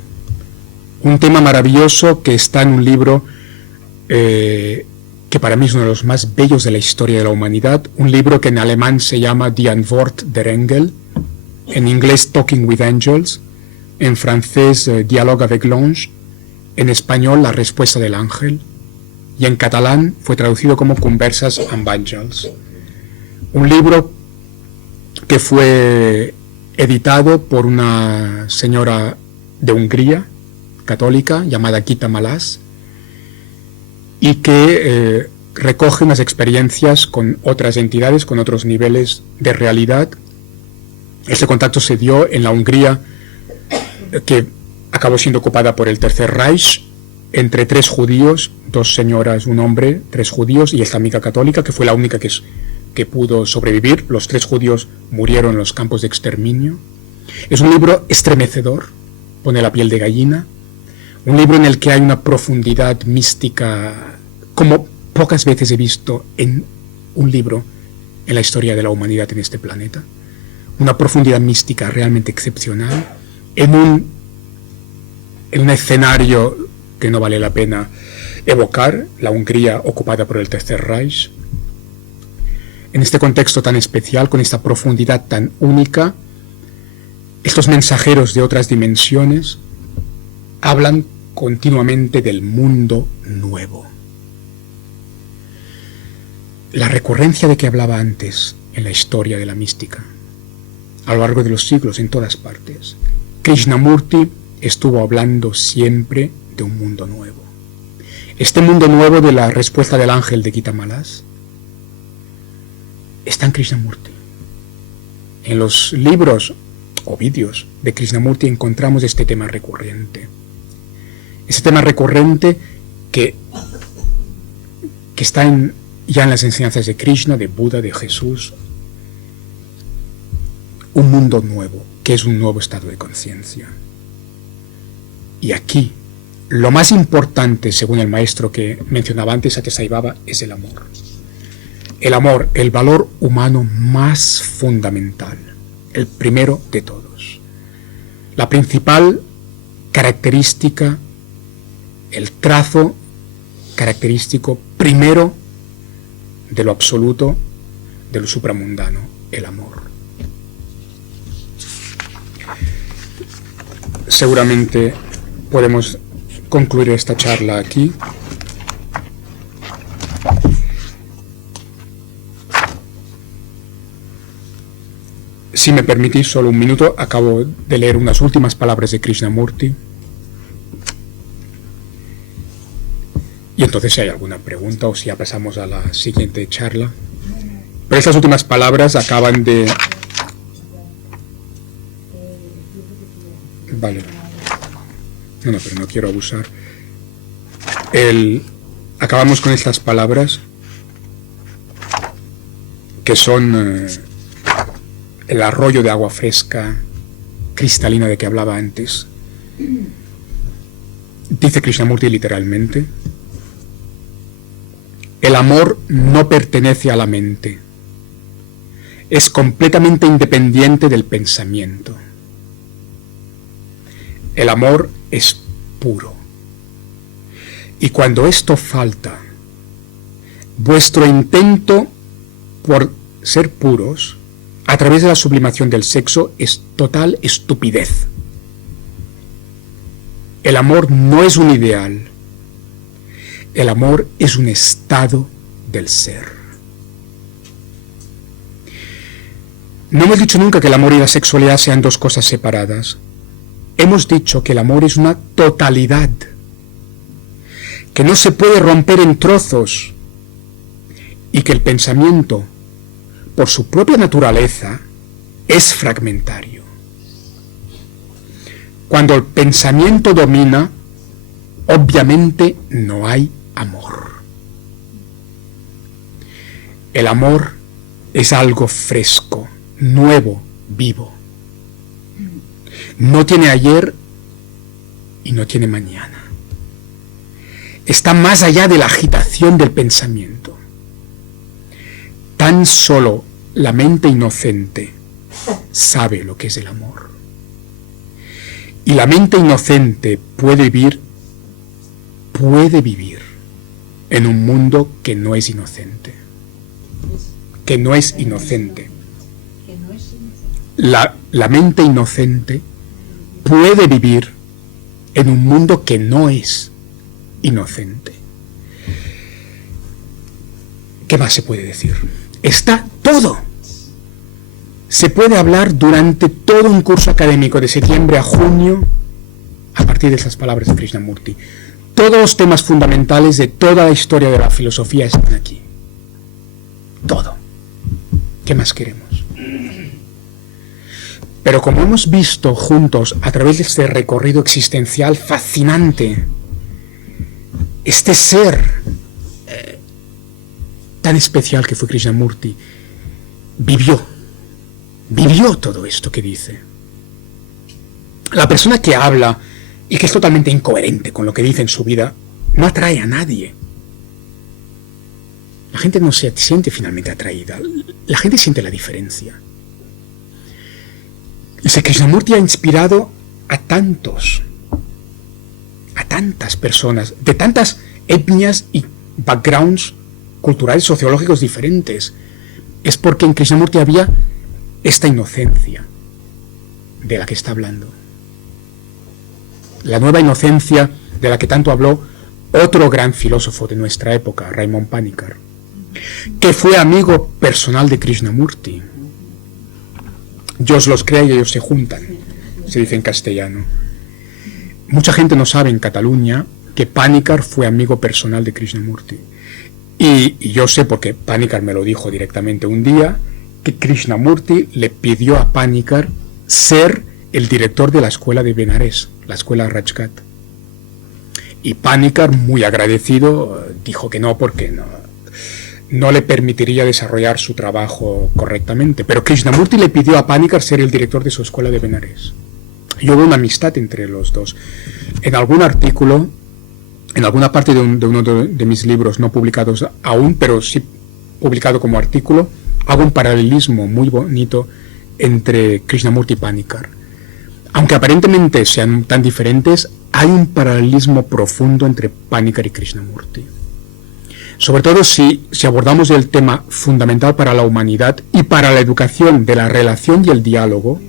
un tema maravilloso que está en un libro que para mí es uno de los más bellos de la historia de la humanidad, un libro que en alemán se llama Die Antwort der Engel, en inglés Talking with Angels, en francés Dialogue avec l'Ange, en español La Respuesta del Ángel, y en catalán fue traducido como Conversas amb Àngels. Un libro que fue editado por una señora de Hungría, católica, llamada Gita Malas, y que recoge unas experiencias con otras entidades, con otros niveles de realidad. Este contacto se dio en la Hungría que acabó siendo ocupada por el Tercer Reich, entre 3 judíos, 2 señoras, un hombre, 3 judíos y esta amiga católica, que fue la única que pudo sobrevivir. Los 3 judíos murieron en los campos de exterminio. Es un libro estremecedor, pone la piel de gallina, un libro en el que hay una profundidad mística como pocas veces he visto en un libro en la historia de la humanidad en este planeta. Una profundidad mística realmente excepcional, en un escenario que no vale la pena evocar, la Hungría ocupada por el Tercer Reich. En este contexto tan especial, con esta profundidad tan única, estos mensajeros de otras dimensiones hablan continuamente del mundo nuevo. La recurrencia de que hablaba antes en la historia de la mística, a lo largo de los siglos, en todas partes. Krishnamurti estuvo hablando siempre de un mundo nuevo. Este mundo nuevo de La Respuesta del Ángel de Gita Malas está en Krishnamurti. En los libros o vídeos de Krishnamurti encontramos este tema recurrente. Este tema recurrente que está ya en las enseñanzas de Krishna, de Buda, de Jesús. Un mundo nuevo, que es un nuevo estado de conciencia. Y aquí, lo más importante, según el maestro que mencionaba antes, Satyasai Baba, es el amor. El amor, el valor humano más fundamental, el primero de todos. La principal característica, el trazo característico primero de lo absoluto, de lo supramundano, el amor. Seguramente podemos concluir esta charla aquí. Si me permitís solo un minuto, acabo de leer unas últimas palabras de Krishnamurti. Y entonces si hay alguna pregunta o si ya pasamos a la siguiente charla. Pero estas últimas palabras acaban de... Vale. No, pero no quiero abusar. Acabamos con estas palabras que son el arroyo de agua fresca, cristalina de que hablaba antes. Dice Krishnamurti literalmente: el amor no pertenece a la mente. es completamente independiente del pensamiento. El amor es puro. Y cuando esto falta, vuestro intento por ser puros a través de la sublimación del sexo es total estupidez. El amor no es un ideal. El amor es un estado del ser. No hemos dicho nunca que el amor y la sexualidad sean dos cosas separadas. Hemos dicho que el amor es una totalidad, que no se puede romper en trozos y que el pensamiento, por su propia naturaleza, es fragmentario. Cuando el pensamiento domina, obviamente no hay amor. El amor es algo fresco, nuevo, vivo. No tiene ayer y no tiene mañana. Está más allá de la agitación del pensamiento. Tan solo la mente inocente sabe lo que es el amor. Y la mente inocente puede vivir en un mundo que no es inocente. Que no es inocente. La mente inocente puede vivir en un mundo que no es inocente. ¿Qué más se puede decir? Está todo. Se puede hablar durante todo un curso académico de septiembre a junio a partir de esas palabras de Krishnamurti. Todos los temas fundamentales de toda la historia de la filosofía están aquí. Todo. ¿Qué más queremos? Pero como hemos visto juntos a través de este recorrido existencial fascinante, este ser tan especial que fue Krishnamurti, vivió todo esto que dice. La persona que habla y que es totalmente incoherente con lo que dice en su vida, no atrae a nadie. La gente no se siente finalmente atraída, la gente siente la diferencia. Dice que Krishnamurti ha inspirado a tantas personas, de tantas etnias y backgrounds culturales, sociológicos diferentes. Es porque en Krishnamurti había esta inocencia de la que está hablando. La nueva inocencia de la que tanto habló otro gran filósofo de nuestra época, Raymond Panikkar, que fue amigo personal de Krishnamurti. Dios los crea y ellos se juntan, se dice en castellano. Mucha gente no sabe en Cataluña que Panikkar fue amigo personal de Krishnamurti. Y yo sé, porque Panikkar me lo dijo directamente un día, que Krishnamurti le pidió a Panikkar ser el director de la escuela de Benares, la escuela Rajgat. Y Panikkar, muy agradecido, dijo que no, porque no le permitiría desarrollar su trabajo correctamente. Pero Krishnamurti le pidió a Panikkar ser el director de su escuela de Benares. Y hubo una amistad entre los dos. En algún artículo, en alguna parte de uno de mis libros, no publicados aún, pero sí publicado como artículo, hago un paralelismo muy bonito entre Krishnamurti y Panikkar. Aunque aparentemente sean tan diferentes, hay un paralelismo profundo entre Panikkar y Krishnamurti. Sobre todo si abordamos el tema fundamental para la humanidad y para la educación de la relación y el diálogo,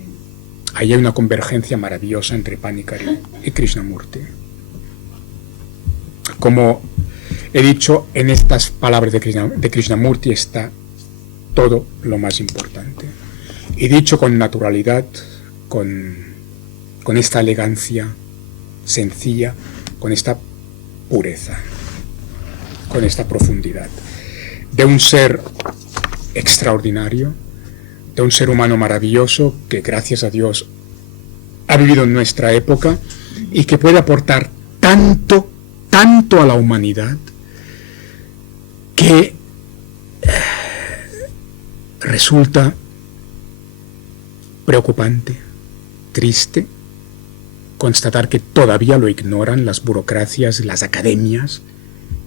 ahí hay una convergencia maravillosa entre Panikkar y Krishnamurti. Como he dicho, en estas palabras de Krishnamurti está todo lo más importante. Y dicho con naturalidad, con esta elegancia sencilla, con esta pureza, con esta profundidad, de un ser extraordinario, de un ser humano maravilloso que, gracias a Dios, ha vivido en nuestra época y que puede aportar tanto a la humanidad que resulta preocupante, triste, constatar que todavía lo ignoran las burocracias, las academias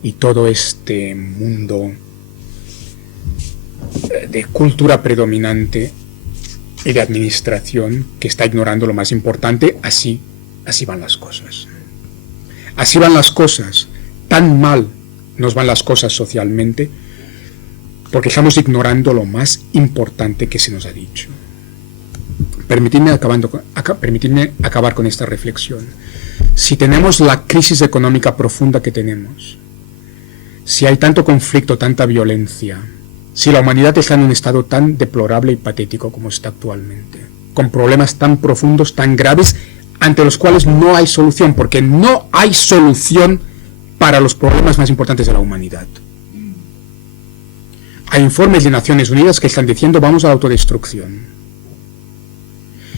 y todo este mundo de cultura predominante y de administración que está ignorando lo más importante. Así van las cosas. Así van las cosas. Tan mal nos van las cosas socialmente porque estamos ignorando lo más importante que se nos ha dicho. Permitidme acabar con esta reflexión. Si tenemos la crisis económica profunda que tenemos, si hay tanto conflicto, tanta violencia, si la humanidad está en un estado tan deplorable y patético como está actualmente, con problemas tan profundos, tan graves, ante los cuales no hay solución, porque no hay solución para los problemas más importantes de la humanidad. Hay informes de Naciones Unidas que están diciendo vamos a la autodestrucción.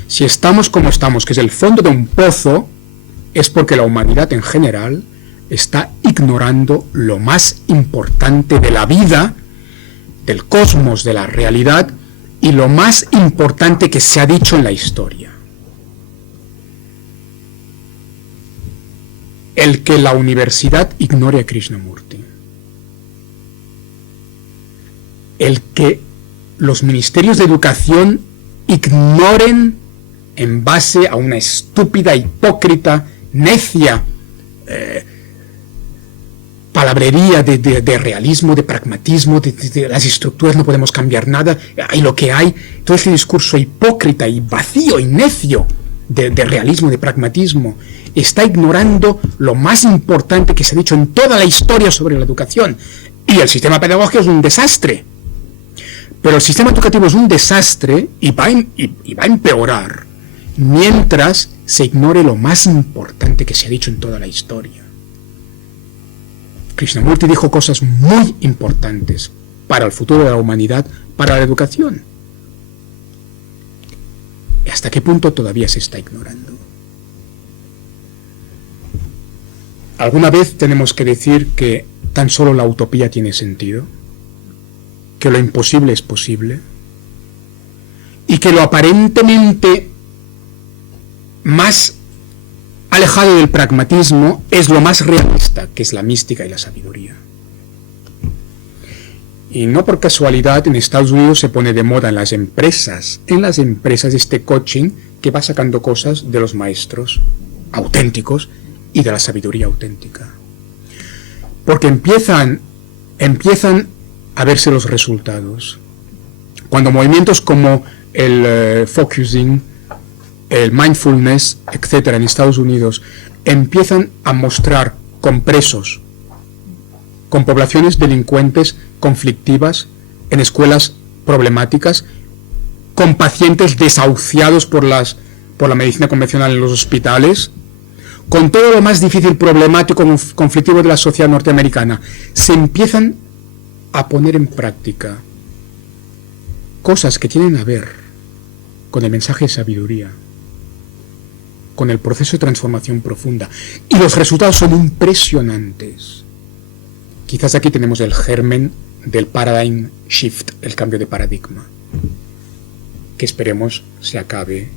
Si estamos como estamos, que es el fondo de un pozo, es porque la humanidad en general está ignorando lo más importante de la vida, del cosmos, de la realidad, y lo más importante que se ha dicho en la historia. El que la universidad ignore a Krishnamurti. El que los ministerios de educación ignoren en base a una estúpida, hipócrita, necia palabrería de realismo, de pragmatismo, de las estructuras no podemos cambiar nada, hay lo que hay, todo ese discurso hipócrita y vacío y necio de realismo, de pragmatismo, está ignorando lo más importante que se ha dicho en toda la historia sobre la educación. Y el sistema pedagógico es un desastre. Pero el sistema educativo es un desastre y va a empeorar mientras se ignore lo más importante que se ha dicho en toda la historia. Krishnamurti dijo cosas muy importantes para el futuro de la humanidad, para la educación. ¿Hasta qué punto todavía se está ignorando? ¿Alguna vez tenemos que decir que tan solo la utopía tiene sentido? ¿Que lo imposible es posible? ¿Y que lo aparentemente más alejado del pragmatismo es lo más realista, que es la mística y la sabiduría? Y no por casualidad en Estados Unidos se pone de moda en las empresas este coaching que va sacando cosas de los maestros auténticos y de la sabiduría auténtica. Porque empiezan a verse los resultados. Cuando movimientos como el focusing, el mindfulness, etcétera, en Estados Unidos empiezan a mostrar con presos, con poblaciones delincuentes, conflictivas, en escuelas problemáticas, con pacientes desahuciados por la medicina convencional en los hospitales, con todo lo más difícil, problemático, conflictivo de la sociedad norteamericana, se empiezan a poner en práctica cosas que tienen a ver con el mensaje de sabiduría, con el proceso de transformación profunda, y los resultados son impresionantes. Quizás aquí tenemos el germen del paradigm shift, el cambio de paradigma, que esperemos se acabe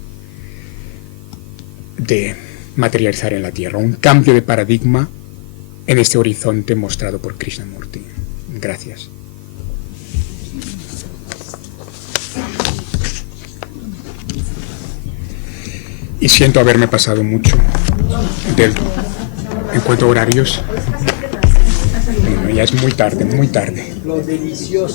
de materializar en la Tierra, un cambio de paradigma en este horizonte mostrado por Krishnamurti. Gracias. Y siento haberme pasado mucho en cuanto a horarios. Bueno, ya es muy tarde, muy tarde. Lo delicioso.